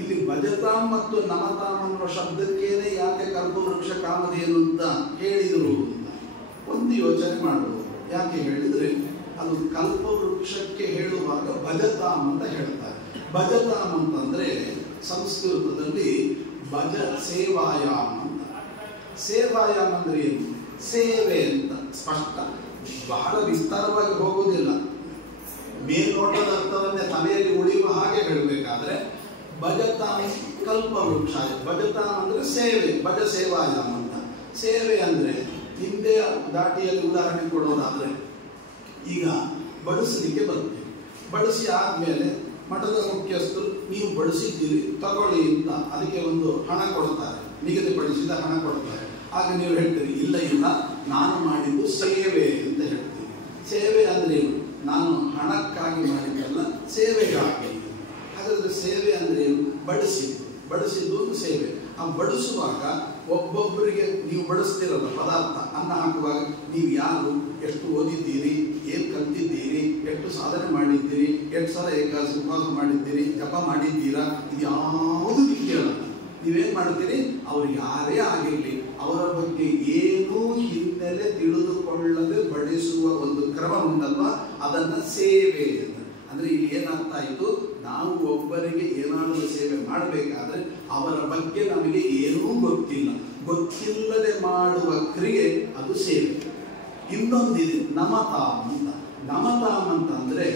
ಇಲ್ಲಿ ಭಜತಾಂ ಮತ್ತು ನಮತಾಂ ಅನ್ನೋ ಶಬ್ದಕ್ಕೇನೆ ಯಾಕೆ ಕಲ್ಪವೃಕ್ಷ ಕಾಮಧೇನು ಅಂತ ಹೇಳಿದರು ಅಂತ ಒಂದು ಯೋಚನೆ ಮಾಡಬಹುದು. ಯಾಕೆ ಹೇಳಿದ್ರೆ ಅದು ಕಲ್ಪವೃಕ್ಷಕ್ಕೆ ಹೇಳುವಾಗ ಭಜತಾಂ ಅಂತ ಹೇಳ್ತಾರೆ. ಭಜತಾಂ ಅಂತಂದ್ರೆ ಸಂಸ್ಕೃತದಲ್ಲಿ ಭಜ ಸೇವಾಯಾಮ್ ಅಂತ. ಸೇವಾಯಾಮ್ ಅಂದ್ರೆ ಏನು? ಸೇವೆ ಅಂತ ಸ್ಪಷ್ಟ, ಬಹಳ ವಿಸ್ತಾರವಾಗಿ ಹೋಗುವುದಿಲ್ಲ. ಮೇಲ್ನೋಟದ ಅರ್ಥವನ್ನೇ ತಲೆಯಲ್ಲಿ ಉಳಿಯುವ ಹಾಗೆ ಹೇಳಬೇಕಾದ್ರೆ ಭಜತಾಂ ಕಲ್ಪವೃಕ್ಷ. ಭಜತಾಂ ಅಂದ್ರೆ ಸೇವೆ, ಭಜ ಸೇವಾಯಾಮ್ ಅಂತ. ಸೇವೆ ಅಂದ್ರೆ ಹಿಂದೆ ದಾಟಿಯಲ್ಲಿ ಉದಾಹರಣೆ ಕೊಡೋದಾದ್ರೆ ಈಗ ಬಡಿಸಲಿಕ್ಕೆ ಬರ್ತೀವಿ, ಬಡಿಸಿ ಆದ್ಮೇಲೆ ಮಠದ ಮುಖ್ಯಸ್ಥರು ನೀವು ಬಡಿಸಿದ್ದೀರಿ ತಗೊಳ್ಳಿ ಅಂತ ಅದಕ್ಕೆ ಒಂದು ಹಣ ಕೊಡ್ತಾರೆ, ನಿಗದಿಪಡಿಸಿದ ಹಣ ಕೊಡ್ತಾರೆ. ಆಗ ನೀವು ಹೇಳ್ತೀರಿ ಇಲ್ಲ ಇಲ್ಲ ನಾನು ಮಾಡಿದ್ದು ಸೇವೆ ಅಂತ ಹೇಳ್ತೀವಿ. ಸೇವೆ ಅಂದ್ರೆ ನಾನು ಹಣಕ್ಕಾಗಿ ಮಾಡಿದ್ದಲ್ಲ, ಸೇವೆಗಾಗಿ. ಹಾಗಾದ್ರೆ ಸೇವೆ ಅಂದ್ರೆ ಬಡಿಸಿದ್ದು ಒಂದು ಸೇವೆ. ಆ ಬಡಿಸುವಾಗ ಒಬ್ಬೊಬ್ಬರಿಗೆ ನೀವು ಬಡಿಸ್ತಿರಲ್ಲ ಪದಾರ್ಥ, ಅನ್ನ ಹಾಕುವಾಗ ನೀವು ಯಾರು, ಎಷ್ಟು ಓದಿದ್ದೀರಿ, ಏನು ಕಲ್ತಿದ್ದೀರಿ, ಎಷ್ಟು ಸಾಧನೆ ಮಾಡಿದ್ದೀರಿ, ಎಷ್ಟು ಸಲ ಏಕಾದಶಿ ಉಪವಾಸ ಮಾಡಿದ್ದೀರಿ, ಜಪ ಮಾಡಿದ್ದೀರಾ, ಇದು ಯಾವುದು ಕೇಳಲ್ಲ. ನೀವೇನು ಮಾಡ್ತೀರಿ? ಅವ್ರು ಯಾರೇ ಆಗಿರಲಿ ಅವರ ಬಗ್ಗೆ ಏನೂ ಹಿನ್ನೆಲೆ ತಿಳಿದುಕೊಳ್ಳದೆ ಬಡಿಸುವ ಒಂದು ಕ್ರಮ ಉಂಟಲ್ವಾ, ಅದನ್ನ ಸೇವೆ ಅಂತ. ಅಂದ್ರೆ ಇಲ್ಲಿ ಏನರ್ಥ ಆಯಿತು? ನಾವು ಒಬ್ಬರಿಗೆ ಏನಾದರೂ ಸೇವೆ ಮಾಡಬೇಕಾದ್ರೆ ಅವರ ಬಗ್ಗೆ ನಮಗೆ ಏನೂ ಗೊತ್ತಿಲ್ಲದೆ ಮಾಡುವ ಕ್ರಿಯೆ ಅದು ಸೇವೆ. ಇನ್ನೊಂದಿದೆ ನಮತಾಂ ಅಂತ. ನಮತಾಂ ಅಂತ ಅಂದ್ರೆ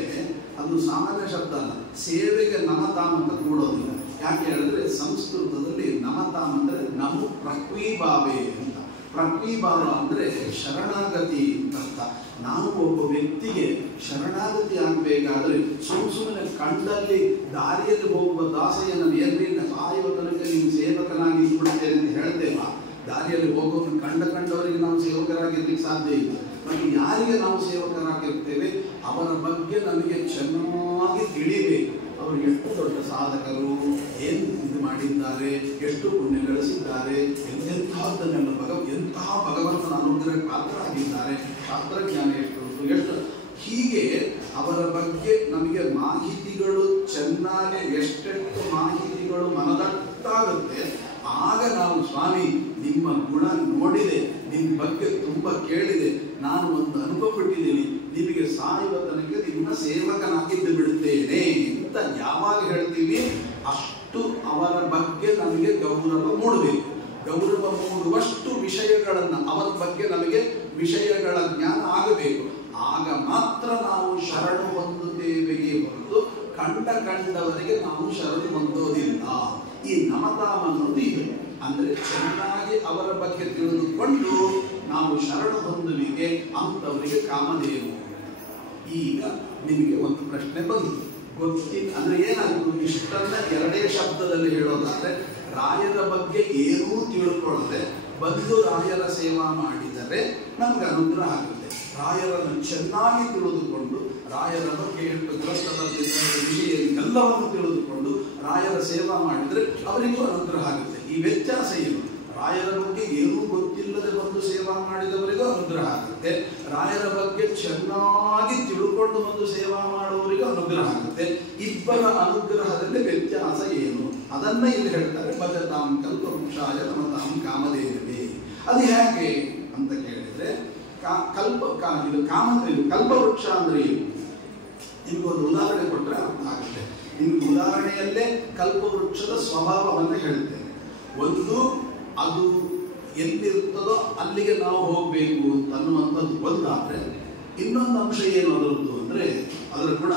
ಅದು ಸಾಮಾನ್ಯ ಶಬ್ದ ಅಲ್ಲ, ಸೇವೆಗೆ ನಮತಾಂ ಅಂತ ಕೂಡೋದಿಲ್ಲ. ಯಾಕೆ ಹೇಳಿದ್ರೆ ಸಂಸ್ಕೃತದಲ್ಲಿ ನಮತಾಂ ಅಂದ್ರೆ ನಮು ಪ್ರಕ್ವೀಭಾವೇ ಅಂತ. ಪ್ರಕ್ವೀಭಾವ ಅಂದ್ರೆ ಶರಣಾಗತಿ ಅಂತ. ನಾವು ಒಬ್ಬ ವ್ಯಕ್ತಿಗೆ ಶರಣಾಗತಿ ಆಗಬೇಕಾದ್ರೆ ಸುಮ್ಮನೆ ಕಂಡಲ್ಲಿ ದಾರಿಯಲ್ಲಿ ಹೋಗುವ ದಾಸಯ್ಯನ ಏನ್ರಿಂದ ಸಾಯುವ ತನಕ ನೀವು ಸೇವಕನಾಗಿ ಇಟ್ಬಿಡ್ತೇನೆ ಅಂತ ಹೇಳ್ತೇವ. ದಾರಿಯಲ್ಲಿ ಹೋಗೋದು ಕಂಡವರಿಗೆ ನಾವು ಸೇವಕರಾಗಿರ್ಲಿಕ್ಕೆ ಸಾಧ್ಯ ಇಲ್ಲ. ಮತ್ತು ಯಾರಿಗೆ ನಾವು ಸೇವಕರಾಗಿರ್ತೇವೆ ಅವರ ಬಗ್ಗೆ ನಮಗೆ ಚೆನ್ನಾಗಿ ತಿಳಿಬೇಕು. ಅವರು ಎಷ್ಟು ದೊಡ್ಡ ಸಾಧಕರು, ಏನು ಇದು ಮಾಡಿದ್ದಾರೆ, ಎಷ್ಟು ಪುಣ್ಯ ಗಳಿಸಿದ್ದಾರೆ, ಎಂತೆಂತಹದ್ದನ್ನೆಲ್ಲ ಎಂತಹ ಭಗವಂತನ ಅನುಗ್ರಹಕ್ಕೆ ಪಾತ್ರರಾಗಿದ್ದಾರೆ, ಶಾಸ್ತ್ರಜ್ಞಾನ ಎಷ್ಟು ಹೀಗೆ ಅವರ ಬಗ್ಗೆ ನಮಗೆ ಮಾಹಿತಿಗಳು ಚೆನ್ನಾಗಿ ಎಷ್ಟೆಷ್ಟು ಮಾಹಿತಿಗಳು ಮನದಟ್ಟಾಗುತ್ತೆ. ಆಗ ನಾವು ಸ್ವಾಮಿ ನಿಮ್ಮ ಗುಣ ನೋಡಿದೆ, ನಿಮ್ಮ ಬಗ್ಗೆ ತುಂಬ ಕೇಳಿದೆ, ನಾನು ಒಂದು ಅನುಭವಪಟ್ಟಿದ್ದೀನಿ, ನಿಮಗೆ ಸಾಯುವ ತನಕ ನಿಮ್ಮ ಸೇವಕನಾಗಿದ್ದು ಬಿಡುತ್ತೇನೆ ಅಂತ ಯಾವಾಗ ಹೇಳ್ತೀವಿ ಅಷ್ಟು ಅವರ ಬಗ್ಗೆ ನಮಗೆ ಗೌರವ ಮೂಡಬೇಕು. ಗೌರವ ಮೂಡುವಷ್ಟು ವಿಷಯಗಳನ್ನು ಅವರ ಬಗ್ಗೆ ನಮಗೆ ವಿಷಯಗಳ ಜ್ಞಾನ ಆಗಬೇಕು. ಆಗ ಮಾತ್ರ ನಾವು ಶರಣು ಹೊಂದುತ್ತೇವೆಯೇ ಹೊರತು ಕಂಡವರಿಗೆ ನಾವು ಶರಣು ಹೊಂದೋದಿಲ್ಲ. ಈ ನಮತಾಂ ಅನ್ನೋದು ಇದು. ಅಂದರೆ ಚೆನ್ನಾಗಿ ಅವರ ಬಗ್ಗೆ ತಿಳಿದುಕೊಂಡು ನಾವು ಶರಣ ಹೊಂದುವಿಕೆ ಅಂಥವರಿಗೆ ಕಾಮಧೇನು. ಈಗ ನಿಮಗೆ ಒಂದು ಪ್ರಶ್ನೆ ಬಂತು, ಗೊತ್ತಿಲ್ಲ ಅಂದರೆ ಏನಾಯಿತು? ಇಷ್ಟನ್ನ ಎರಡೇ ಶಬ್ದದಲ್ಲಿ ಹೇಳೋದಾದ್ರೆ ರಾಯರ ಬಗ್ಗೆ ಏನೂ ತಿಳ್ಕೊಳ್ಳದೆ ಬಂದು ರಾಯರ ಸೇವಾ ಮಾಡಿದರೆ ನಮ್ಗೆ ಅನುಗ್ರಹ ಆಗುತ್ತೆ. ರಾಯರನ್ನು ಚೆನ್ನಾಗಿ ತಿಳಿದುಕೊಂಡು ರಾಯರ ಬಗ್ಗೆ ಎಷ್ಟು ಗ್ರಂಥ ಬರೆದಿದ್ದಾರೆ ವಿಷಯ ಎಲ್ಲವನ್ನು ತಿಳಿದುಕೊಂಡು ರಾಯರ ಸೇವಾ ಮಾಡಿದರೆ ಅವರಿಗೂ ಅನುಗ್ರಹ ಆಗುತ್ತೆ. ಈ ವ್ಯತ್ಯಾಸ ಏನು? ರಾಯರ ಬಗ್ಗೆ ಏನೂ ಗೊತ್ತಿಲ್ಲದೆ ಬಂದು ಸೇವಾ ಮಾಡಿದವರಿಗೂ ಅನುಗ್ರಹ ಆಗುತ್ತೆ, ರಾಯರ ಬಗ್ಗೆ ಚೆನ್ನಾಗಿ ತಿಳ್ಕೊಂಡು ಬಂದು ಸೇವಾ ಮಾಡುವವರಿಗೂ ಅನುಗ್ರಹ ಆಗುತ್ತೆ. ಇಬ್ಬರ ಅನುಗ್ರಹದಲ್ಲಿ ವ್ಯತ್ಯಾಸ ಏನು ಅದನ್ನ ಇಲ್ಲಿ ಹೇಳ್ತಾರೆ. ಭಜತಾಂ ಕಲ್ಪವೃಕ್ಷಾಯ ನಮತಾಂ ಕಾಮಧೇನವೇ. ಅದು ಹೇಗೆ ಅಂತ ಕೇಳಿದ್ರೆ ಕಲ್ಪವೃಕ್ಷ ಅಂದ್ರೆ ಏನು? ನಿಮ್ಗೊಂದು ಉದಾಹರಣೆ ಕೊಟ್ಟರೆ ಅರ್ಥ ಆಗುತ್ತೆ. ನಿಮ್ಗೆ ಉದಾಹರಣೆಯಲ್ಲೇ ಕಲ್ಪವೃಕ್ಷದ ಸ್ವಭಾವವನ್ನು ಹೇಳ್ತೇನೆ. ಒಂದು, ಅದು ಎಲ್ಲಿರ್ತದೋ ಅಲ್ಲಿಗೆ ನಾವು ಹೋಗಬೇಕು ಅನ್ನುವಂಥದ್ದು ಒಂದಾದ್ರೆ, ಇನ್ನೊಂದು ಅಂಶ ಏನು ಅದರದ್ದು ಅಂದ್ರೆ ಅದರ ಗುಣ.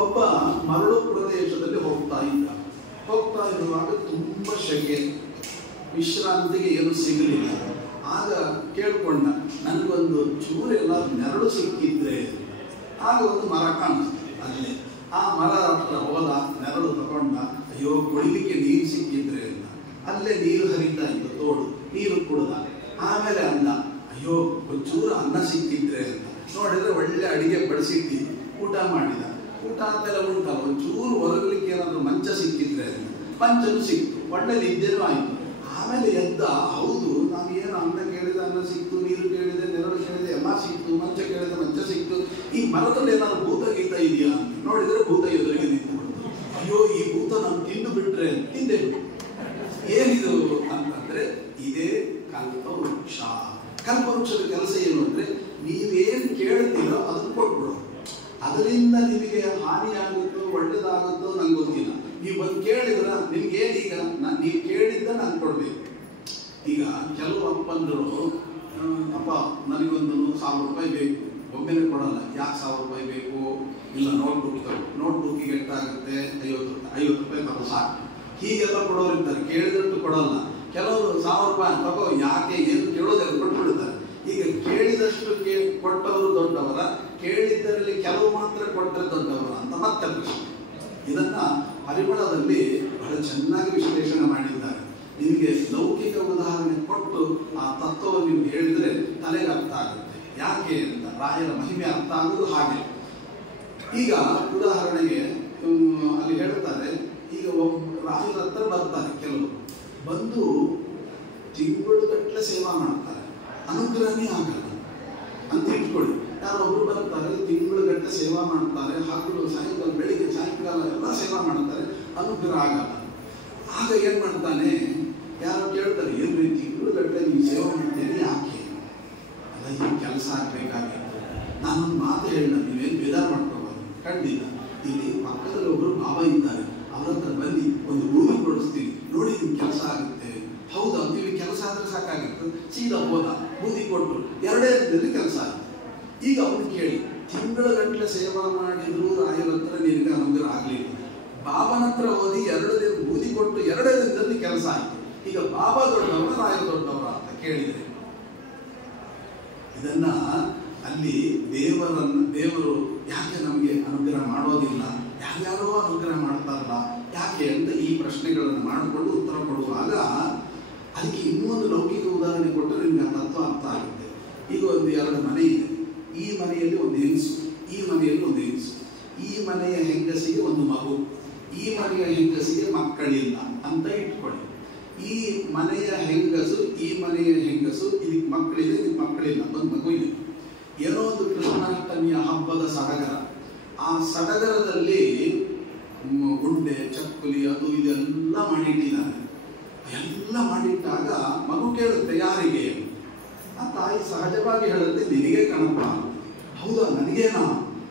ಒಬ್ಬ ಮರಳು ಪ್ರದೇಶದಲ್ಲಿ ಹೋಗ್ತಾ ಇರುವಾಗ ತುಂಬ ಶೆಕೆ, ವಿಶ್ರಾಂತಿಗೆ ಏನು ಸಿಗಲಿಲ್ಲ. ಆಗ ಕೇಳ್ಕೊಂಡ, ನನಗೊಂದು ಚೂರೆಲ್ಲ ನೆರಳು ಸಿಕ್ಕಿದ್ರೆ. ಆಗ ಒಂದು ಮರ ಕಾಣಿಸ್ತು ಅಲ್ಲಿ. ಆ ಮರ ಹತ್ರ ಹೋದ, ನೆರಳು ತಗೊಂಡ, ಅಯ್ಯೋ ಕುಡಿಲಿಕ್ಕೆ ನೀರು ಸಿಕ್ಕಿದ್ರೆ ಅಂತ. ಅಲ್ಲೇ ನೀರು ಹರಿತಾ ಇತ್ತು, ತೋಡು, ನೀರು ಕುಡ್ದ. ಆಮೇಲೆ ಅಂದ, ಅಯ್ಯೋ ಒಂಚೂರು ಅನ್ನ ಸಿಕ್ಕಿದ್ರೆ ಅಂತ. ನೋಡಿದ್ರೆ ಒಳ್ಳೆ ಅಡಿಗೆ ಬಡಿಸಿಟ್ಟಿದ್ದು, ಊಟ ಮಾಡಿದ. ಊಟ ಆದ್ಮೇಲೆ ಉಂಟಲ್ಲ, ಒಂಚೂರು ಹೊರಗಲಿಕ್ಕೆ ಏನಾದ್ರು ಮಂಚ ಸಿಕ್ಕಿದ್ರೆ ಅಂತ. ಮಂಚನೂ ಸಿಕ್ತು, ಒಳ್ಳೆ ನಿದ್ದೆನೂ ಆಯ್ತು. ಆಮೇಲೆ ಎದ್ದ, ಹೌದು ನಾನು ಏನು ಅನ್ನ ಕೇಳಿದ ಅನ್ನ ಸಿಕ್ತು, ನೀರು ಕೇಳಿದೆ ನೆರಳು ಕೇಳಿದೆ ಎಲ್ಲ ಸಿಕ್ತು, ಮಂಚ ಕೇಳಿದೆ ಮಂಚ ಸಿಕ್ತು, ಈ ಮರದಲ್ಲಿ ಏನಾದ್ರು ಭೂತ ಗೀತ ಇದೆಯಾ ಅಂತ ನೋಡಿದ್ರೆ ಭೂತ ಎದುರಿಗೆ ನಿಂತುಬಿಡ್ತು. ಅಯ್ಯೋ ಈ ಭೂತ ನಾನು ತಿಂದು ಬಿಟ್ರೆ ತಿಂದೆ ಬಿಟ್ಟು. ಏನಿದು ಅಂತಂದ್ರೆ ಇದೇ ಕಲ್ಪವೃಕ್ಷ. ಕಲ್ಪವೃಕ್ಷದ ಕೆಲಸ ಏನು ಅಂದ್ರೆ, ನೀವೇನು ಕೇಳ್ತೀರೋ ಅದನ್ನು ಕೊಟ್ಬಿಡೋದು. ಅದರಿಂದ ನಿಮಗೆ ಹಾನಿಯಾಗುತ್ತೋ ಒಳ್ಳೇದಾಗುತ್ತೋ ನಂಗೆ ಗೊತ್ತಿಲ್ಲ. ನೀವು ಬಂದು ಕೇಳಿದ್ರ ನಿಮ್ಗೇನೀಗ ನೀವು ಕೇಳಿದ್ದ ನಾನು ಕೊಡ್ಬೇಕು. ಈಗ ಕೆಲವು ಅಪ್ಪಂದರು, ಅಪ್ಪ ನನಗೊಂದು 1000 ರೂಪಾಯಿ ಬೇಕು, ಒಮ್ಮೆಲೆ ಕೊಡಲ್ಲ. ಯಾಕೆ 1000 ರೂಪಾಯಿ ಬೇಕು? ಇಲ್ಲ ನೋಟ್ಬುಕ್ಕಿಗೆ ಎಷ್ಟಾಗುತ್ತೆ? 50 ರೂಪಾಯಿ ಬರೋ ಸಾಕು. ಹೀಗೆಲ್ಲ ಕೊಡೋರಿರ್ತಾರೆ, ಕೇಳಿದಷ್ಟು ಕೊಡಲ್ಲ. ಕೆಲವರು 1000 ರೂಪಾಯಿ ತಗೋ, ಯಾಕೆ ಏನು ಕೇಳೋದೆಲ್ಲ ಕೊಟ್ಬಿಡ್ತಾರೆ. ಈಗ ಕೇಳಿದಷ್ಟು ಕೊಟ್ಟವರು ದೊಡ್ಡವರ, ಕೇಳಿದ್ದರಲ್ಲಿ ಕೆಲವು ಮಾತ್ರ ಕೊಟ್ಟರೆ ದೊಡ್ಡವರ ಅಂತ ಮತ್ತೆ ಪ್ರಶ್ನೆ. ಇದನ್ನ ಪರಿಮಳದಲ್ಲಿ ಬಹಳ ಚೆನ್ನಾಗಿ ವಿಶ್ಲೇಷಣೆ ಮಾಡಿದ್ದಾರೆ. ನಿಮಗೆ ಲೌಕಿಕ ಉದಾಹರಣೆ ಕೊಟ್ಟು ಆ ತತ್ವವನ್ನು ನೀವು ಹೇಳಿದ್ರೆ ತಲೆಗೆ ಅರ್ಥ ಆಗುತ್ತೆ. ಯಾಕೆ ಅಂತ, ರಾಯರ ಮಹಿಮೆ ಅರ್ಥ ಆಗುವುದು ಹಾಗೆ. ಈಗ ಉದಾಹರಣೆಗೆ ಅಲ್ಲಿ ಹೇಳ್ತಾರೆ, ಈಗ ರಾಯರ ಹತ್ರ ಬರ್ತಾರೆ ಕೆಲವು, ಬಂದು ತಿಂಗಳುಗಟ್ಟಲೆ ಸೇವಾ ಮಾಡ್ತಾರೆ, ಅನುಗ್ರಹನೇ ಆಗಲ್ಲ ಅಂತ ಇಟ್ಕೊಳ್ಳಿ. ಯಾರೊಬ್ರು ಬರ್ತಾರೆ, ತಿಂಗಳುಗಟ್ಟಲೆ ಸೇವಾ ಮಾಡ್ತಾರೆ, ಹಗಲು ಸಾಯಂಕಾಲ ಬೆಳಿಗ್ಗೆ ಸಾಯಂಕಾಲ ಎಲ್ಲ ಸೇವಾ ಮಾಡ್ತಾರೆ, ಅನುಗ್ರಹ ಆಗಲ್ಲ. ಆಗ ಏನ್ ಮಾಡ್ತಾನೆ, ಯಾರು ಕೇಳ್ತಾರೆ, ಏನ್ರಿ ತಿಂಗಳುಗಟ್ಟಲೆ ನೀವು ಸೇವೆ ಮಾಡ್ತೀರಿ ಯಾಕೆ? ಅಲ್ಲ, ಈ ಕೆಲಸ ಆಗ್ಬೇಕಾಗಿತ್ತು. ನಾನೊಂದು ಮಾತು ಹೇಳಿದ, ನೀವೇನು ಬೇಜಾರು ಮಾಡ್ಕೋಬಾರ್ದು. ಖಂಡಿತ ಇಲ್ಲಿ ಪಕ್ಕದಲ್ಲಿ ಒಬ್ರು ಬಾಬಾ ಇದ್ದಾರೆ, ಅವ್ರ ಹತ್ರ ಬಂದು ಒಂದು ಭೂಮಿ ಕೊಡಿಸ್ತೀವಿ, ನೋಡಿ ನಿಮ್ಗೆ ಕೆಲಸ ಆಗುತ್ತೆ. ಹೌದಾ, ನೀವು ಕೆಲಸ ಆದ್ರೆ ಸಾಕಾಗಿತ್ತು. ಸೀದಾ ಹೋದ, ಬೂದಿ ಕೊಟ್ಟು 2 ದಿನದಲ್ಲಿ ಕೆಲಸ ಆಗುತ್ತೆ. ಈಗ ಅವ್ರು ಕೇಳಿ, ತಿಂಗಳುಗಟ್ಟಲೆ ಸೇವಾ ಮಾಡಿದ್ರು ರಾಯರ ಹತ್ರ ನಿನಗೆ ಅನುಗ್ರಹ ಆಗಲಿಲ್ಲ. ಬಾಬನ ಹತ್ರ ಓದಿ 2 ದಿನ ಬೂದಿ ಕೊಟ್ಟು 2 ದಿನದಲ್ಲಿ ಕೆಲಸ ಆಯಿತು. ಈಗ ಬಾಬಾ ದೊಡ್ಡವರ ರಾಯರ ದೊಡ್ಡವರ ಅಂತ ಕೇಳಿದರೆ, ಇದನ್ನ ಅಲ್ಲಿ ದೇವರು ಯಾಕೆ ನಮಗೆ ಅನುಗ್ರಹ ಮಾಡೋದಿಲ್ಲ, ಯಾರ್ಯಾರೋ ಅನುಗ್ರಹ ಮಾಡ್ತಾರಲ್ಲ ಯಾಕೆ ಅಂತ ಈ ಪ್ರಶ್ನೆಗಳನ್ನು ಮಾಡಿಕೊಂಡು ಉತ್ತರ ಕೊಡುವಾಗ ಅದಕ್ಕೆ ಇನ್ನೊಂದು ಲೌಕಿಕ ಉದಾಹರಣೆ ಕೊಟ್ಟರೆ ನಿಮ್ಗೆ ಆ ತತ್ವ ಅರ್ಥ ಆಗುತ್ತೆ. ಈಗ ಒಂದು 2 ಮನೆ ಇದೆ. ಈ ಮನೆಯಲ್ಲಿ ಒಂದು ಹೆಂಗಸು, ಈ ಮನೆಯಲ್ಲಿ ಒಂದು ಹೆಂಗಸು. ಈ ಮನೆಯ ಹೆಂಗಸಿಗೆ ಒಂದು ಮಗು, ಈ ಮನೆಯ ಹೆಂಗಸಿಗೆ ಮಕ್ಕಳಿಲ್ಲ ಅಂತ ಇಟ್ಕೊಳ್ಳಿ. ಈ ಮನೆಯ ಹೆಂಗಸು ಇದಕ್ಕೆ ಮಕ್ಕಳಿದೆ, ಇದಕ್ಕೆ ಮಕ್ಕಳಿಲ್ಲ, ಒಂದು ಮಗು ಇದೆ. ಏನೋ ಒಂದು ಕೃಷ್ಣಾಷ್ಟಮಿಯ ಹಬ್ಬದ ಸಡಗರ. ಆ ಸಡಗರದಲ್ಲಿ ಉಂಡೆ ಚಕ್ಕುಲಿ ಅದು ಇದೆಲ್ಲ ಮಾಡಿಟ್ಟಿದ್ದಾರೆ. ಎಲ್ಲ ಮಾಡಿಟ್ಟಾಗ ಮಗು ಕೇಳುತ್ತೆ, ಯಾರಿಗೆ? ಆ ತಾಯಿ ಸಹಜವಾಗಿ ಹೇಳುತ್ತೆ, ನಿನಗೆ ಕಣಪ್ಪ. ಹೌದಾ, ನನಗೇನಾ?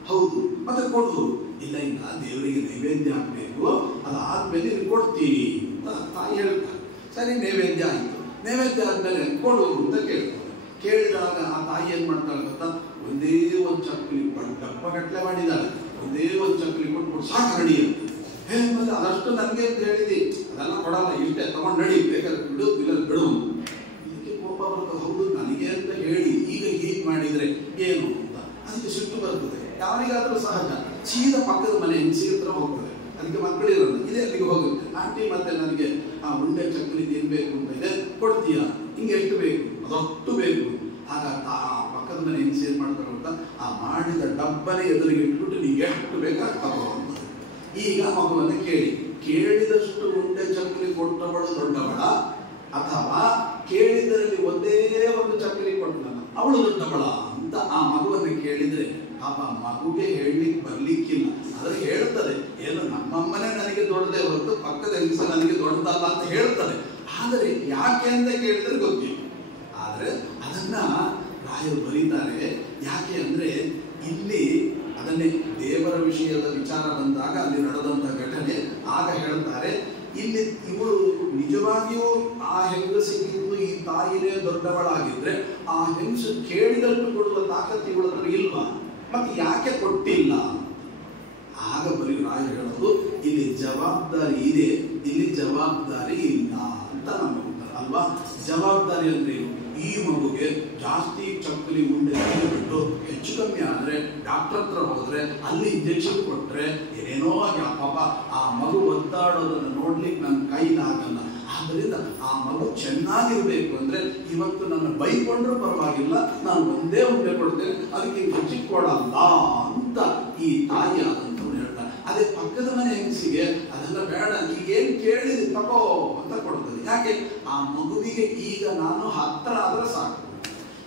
ಹೌದು, ಮತ್ತೆ ಕೊಡು. ಇಲ್ಲ ದೇವರಿಗೆ ನೈವೇದ್ಯ ಹಾಕಬೇಕು, ಅದಾದ್ಮೇಲೆ ಕೊಡ್ತೀನಿ ಅಂತ ತಾಯಿ ಹೇಳ್ತಾರೆ. ಸರಿ, ನೈವೇದ್ಯ ಆಯಿತು. ನೈವೇದ್ಯ ಆದ್ಮೇಲೆ ಕೊಡು ಅಂತ ಕೇಳ್ತಾರೆ. ಕೇಳಿದಾಗ ಆ ತಾಯಿ ಏನ್ ಮಾಡ್ತಾಳೆ ಗೊತ್ತಾ, ಒಂದೇ ಒಂದು ಚಕ್ಕಲಿ ಡಬ್ಬಗಟ್ಟಲೆ ಮಾಡಿದ್ದಾಳೆ, ಒಂದೇ ಒಂದು ಚಕ್ಕಲಿ ಕೊಟ್ಬಿಟ್ಟು ಸಾಕು ನಡಿ ಅಂತ. ಮತ್ತೆ ಅದಷ್ಟು ನನಗೆ ಅಂತ ಹೇಳಿದಿ, ಅದೆಲ್ಲ ಕೊಡಲ್ಲ, ಇಷ್ಟೇ ತಗೊಂಡು ನಡಿ, ಬೇಕಾದ್ರೆ ಬಿಡು ಇಲ್ಲ ಬಿಡು. ಇದಕ್ಕೆ ಕೋಪ ಬರ್ತದೆ. ಹೌದು, ನನಗೆ ಅಂತ ಹೇಳಿ ಈಗ ಹೀಗೆ ಮಾಡಿದ್ರೆ ಏನು ಅಂತ ಅದಕ್ಕೆ ಸಿಟ್ಟು ಬರ್ತದೆ. ಯಾರಿಗಾದ್ರೂ ಸಹಜ. ಸೀದಾ ಪಕ್ಕದ ಮನೆ ಹೆಂಗಸಿ ಹತ್ರ ಹೋಗ್ತದೆ, ಅದಕ್ಕೆ ಮಕ್ಕಳಿರೋದು, ಇದೇ ಅಲ್ಲಿಗೆ ಹೋಗುತ್ತೆ. ಆಂಟಿ ಮತ್ತೆ ನನಗೆ ಆ ಉಂಡೆ ಚಕ್ಕಲಿ ತಿನ್ಬೇಕು ಅಂತ ಇದೆ, ಕೊಡ್ತೀಯಾ? ಹಿಂಗೆ ಎಷ್ಟು ಬೇಕು? ಅದಷ್ಟು ಬೇಕು. ಆಗ ಪಕ್ಕದ ಮನೆ ಹೆಂಗಸು ಏನ್ ಮಾಡ್ತಾರೆ ಅಂತ, ಆ ಮಾಡಿದ ಡಬ್ಬನೇ ಎದುರಿಗೆ ಇಟ್ಬಿಟ್ಟು ನಿಂಗೆ ಎಷ್ಟು ಬೇಕಾಗ್ತವೋ ಅಂತ. ಈಗ ಮಗುವನ್ನು ಕೇಳಿದಷ್ಟು ಉಂಡೆ ಚಕ್ಕಲಿ ಕೊಟ್ಟವಳು ದೊಡ್ಡವಳ, ಅಥವಾ ಕೇಳಿದರಲ್ಲಿ ಒಂದೇ ಒಂದು ಚಕ್ಕಲಿ ಕೊಟ್ಟವಳ ಅವಳು ದೊಡ್ಡವಳ ಅಂತ ಆ ಮಗುವನ್ನು ಕೇಳಿದ್ರೆ ಪಾಪ ಮಗುಗೆ ಹೇಳಲಿಕ್ಕೆ ಬರ್ಲಿಕ್ಕಿಲ್ಲ. ಆದ್ರೆ ಹೇಳ್ತದೆ, ಏನು ನಮ್ಮಮ್ಮನೇ ನನಗೆ ದೊಡ್ಡದೇ ಹೊರತು ಪಕ್ಕದ ಹೆಂಗಸ ನನಗೆ ದೊಡ್ಡದಲ್ಲ ಅಂತ ಹೇಳ್ತದೆ. ಆದರೆ ಯಾಕೆ ಅಂತ ಕೇಳಿದ್ರೆ ಗೊತ್ತಿಲ್ಲ. ಆದ್ರೆ ಅದನ್ನ ರಾಯರು ಬರೀತಾರೆ. ಯಾಕೆ ಅಂದ್ರೆ ಇಲ್ಲಿ ಅದನ್ನೇ ದೇವರ ವಿಷಯದ ವಿಚಾರ ಬಂದಾಗ ಅಲ್ಲಿ ನಡೆದಂತ ಘಟನೆ. ಆಗ ಹೇಳ್ತಾರೆ, ಇಲ್ಲಿ ಇವಳು ನಿಜವಾಗಿಯೂ ಆ ಹೆಂಗಸಿಗಿಂತ ಈ ತಾಯಿನೇ ದೊಡ್ಡವಳಾಗಿದ್ರೆ ಆ ಹೆಂಗಸು ಕೇಳಿದಷ್ಟು ಕೊಡುವ ತಾಕತ್ತು ಇವಳ ಹತ್ರ ಇಲ್ವಾ? ಮತ್ತೆ ಯಾಕೆ ಕೊಟ್ಟಿಲ್ಲ? ಆಗ ಬರೀ ರಾಯರು ಹೇಳೋದು, ಇಲ್ಲಿ ಜವಾಬ್ದಾರಿ ಇದೆ, ಇಲ್ಲಿ ಜವಾಬ್ದಾರಿ ಇಲ್ಲ ಅಂತ ನಮಗೆ ಉತ್ತರ ಅಲ್ವಾ? ಜವಾಬ್ದಾರಿ ಅಂದ್ರೆ ಈ ಮಗುಗೆ ಜಾಸ್ತಿ ಚಕ್ಕಲಿ ಉಂಡೆ ಬಿಟ್ಟು ಹೆಚ್ಚು ಕಮ್ಮಿ ಆದ್ರೆ ಡಾಕ್ಟರ್ ಹತ್ರ ಹೋದ್ರೆ ಅಲ್ಲಿ ಇಂಜೆಕ್ಷನ್ ಕೊಟ್ರೆ ಏನೇನೋ ಆಗಿ ಪಾಪ ಆ ಮಗು ಒದ್ದಾಡೋದನ್ನು ನೋಡ್ಲಿಕ್ಕೆ ನನ್ನ ಕೈಲಾಗಲ್ಲ. ಆದ್ದರಿಂದ ಆ ಮಗು ಚೆನ್ನಾಗಿರ್ಬೇಕು ಅಂದ್ರೆ ಇವತ್ತು ನನ್ನ ಬೈಕೊಂಡ್ರೂ ಪರವಾಗಿಲ್ಲ, ನಾನು ಒಂದೇ ಉಂಡೆ ಕೊಡ್ತೇನೆ, ಅದಕ್ಕೆ ಹೆಚ್ಚಿಗೆ ಕೊಡಲ್ಲ ಅಂತ ಈ ತಾಯಿ ಆದಂತವ್ರು ಹೇಳ್ತಾರೆ. ಅದೇ ಪಕ್ಕದ ಮನೆ ಹೆಂಗಸಿಗೆ ಅದೆಲ್ಲ ಬೇಡ, ಈಗೇನ್ ಕೇಳಿದ್ರೆ ತಗೋ ಅಂತ ಕೊಡ್ತದೆ. ಯಾಕೆ? ಆ ಮಗುವಿಗೆ ಈಗ ನಾನು ಹತ್ರ ಆದ್ರೆ ಸಾಕು.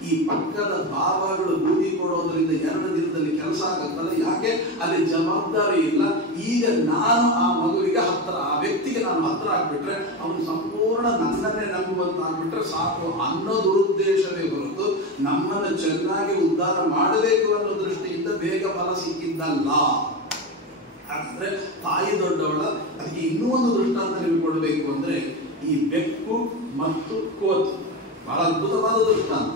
ಈ ಪಕ್ಕದ ಬಾಬಾಗಳು ಬೂದಿ ಕೊಡೋದ್ರಿಂದ 2 ದಿನದಲ್ಲಿ ಕೆಲಸ ಆಗುತ್ತಲ್ಲ. ಯಾಕೆ? ಅಲ್ಲಿ ಜವಾಬ್ದಾರಿ ಇಲ್ಲ. ಈಗ ನಾನು ಆ ಮಗುವಿಗೆ ಹತ್ರ, ಆ ವ್ಯಕ್ತಿಗೆ ನಾನು ಹತ್ರ ಆಗ್ಬಿಟ್ರೆ ಅವನು ಸಂಪೂರ್ಣ ನನ್ನನ್ನೇ ನಂಬುವಂತ ಆಗ್ಬಿಟ್ರೆ ಸಾಕು ಅನ್ನೋ ದುರುದ್ದೇಶವೇ ಹೊರತು ನಮ್ಮನ್ನು ಚೆನ್ನಾಗಿ ಉದ್ಧಾರ ಮಾಡಬೇಕು ಅನ್ನೋ ದೃಷ್ಟಿಯಿಂದ ಬೇಗ ಫಲ ಸಿಕ್ಕಿದ್ದಲ್ಲ. ಅಂದ್ರೆ ತಾಯಿ ದೊಡ್ಡವಳ. ಅದಕ್ಕೆ ಇನ್ನೂ ಒಂದು ದೃಷ್ಟಾಂತ ನಿಮಗೆ ಕೊಡಬೇಕು ಅಂದ್ರೆ, ಈ ಬೆಕ್ಕು ಮತ್ತು ಕೋತಿ ಬಹಳ ಅದ್ಭುತವಾದ ದೃಷ್ಟಾಂತ.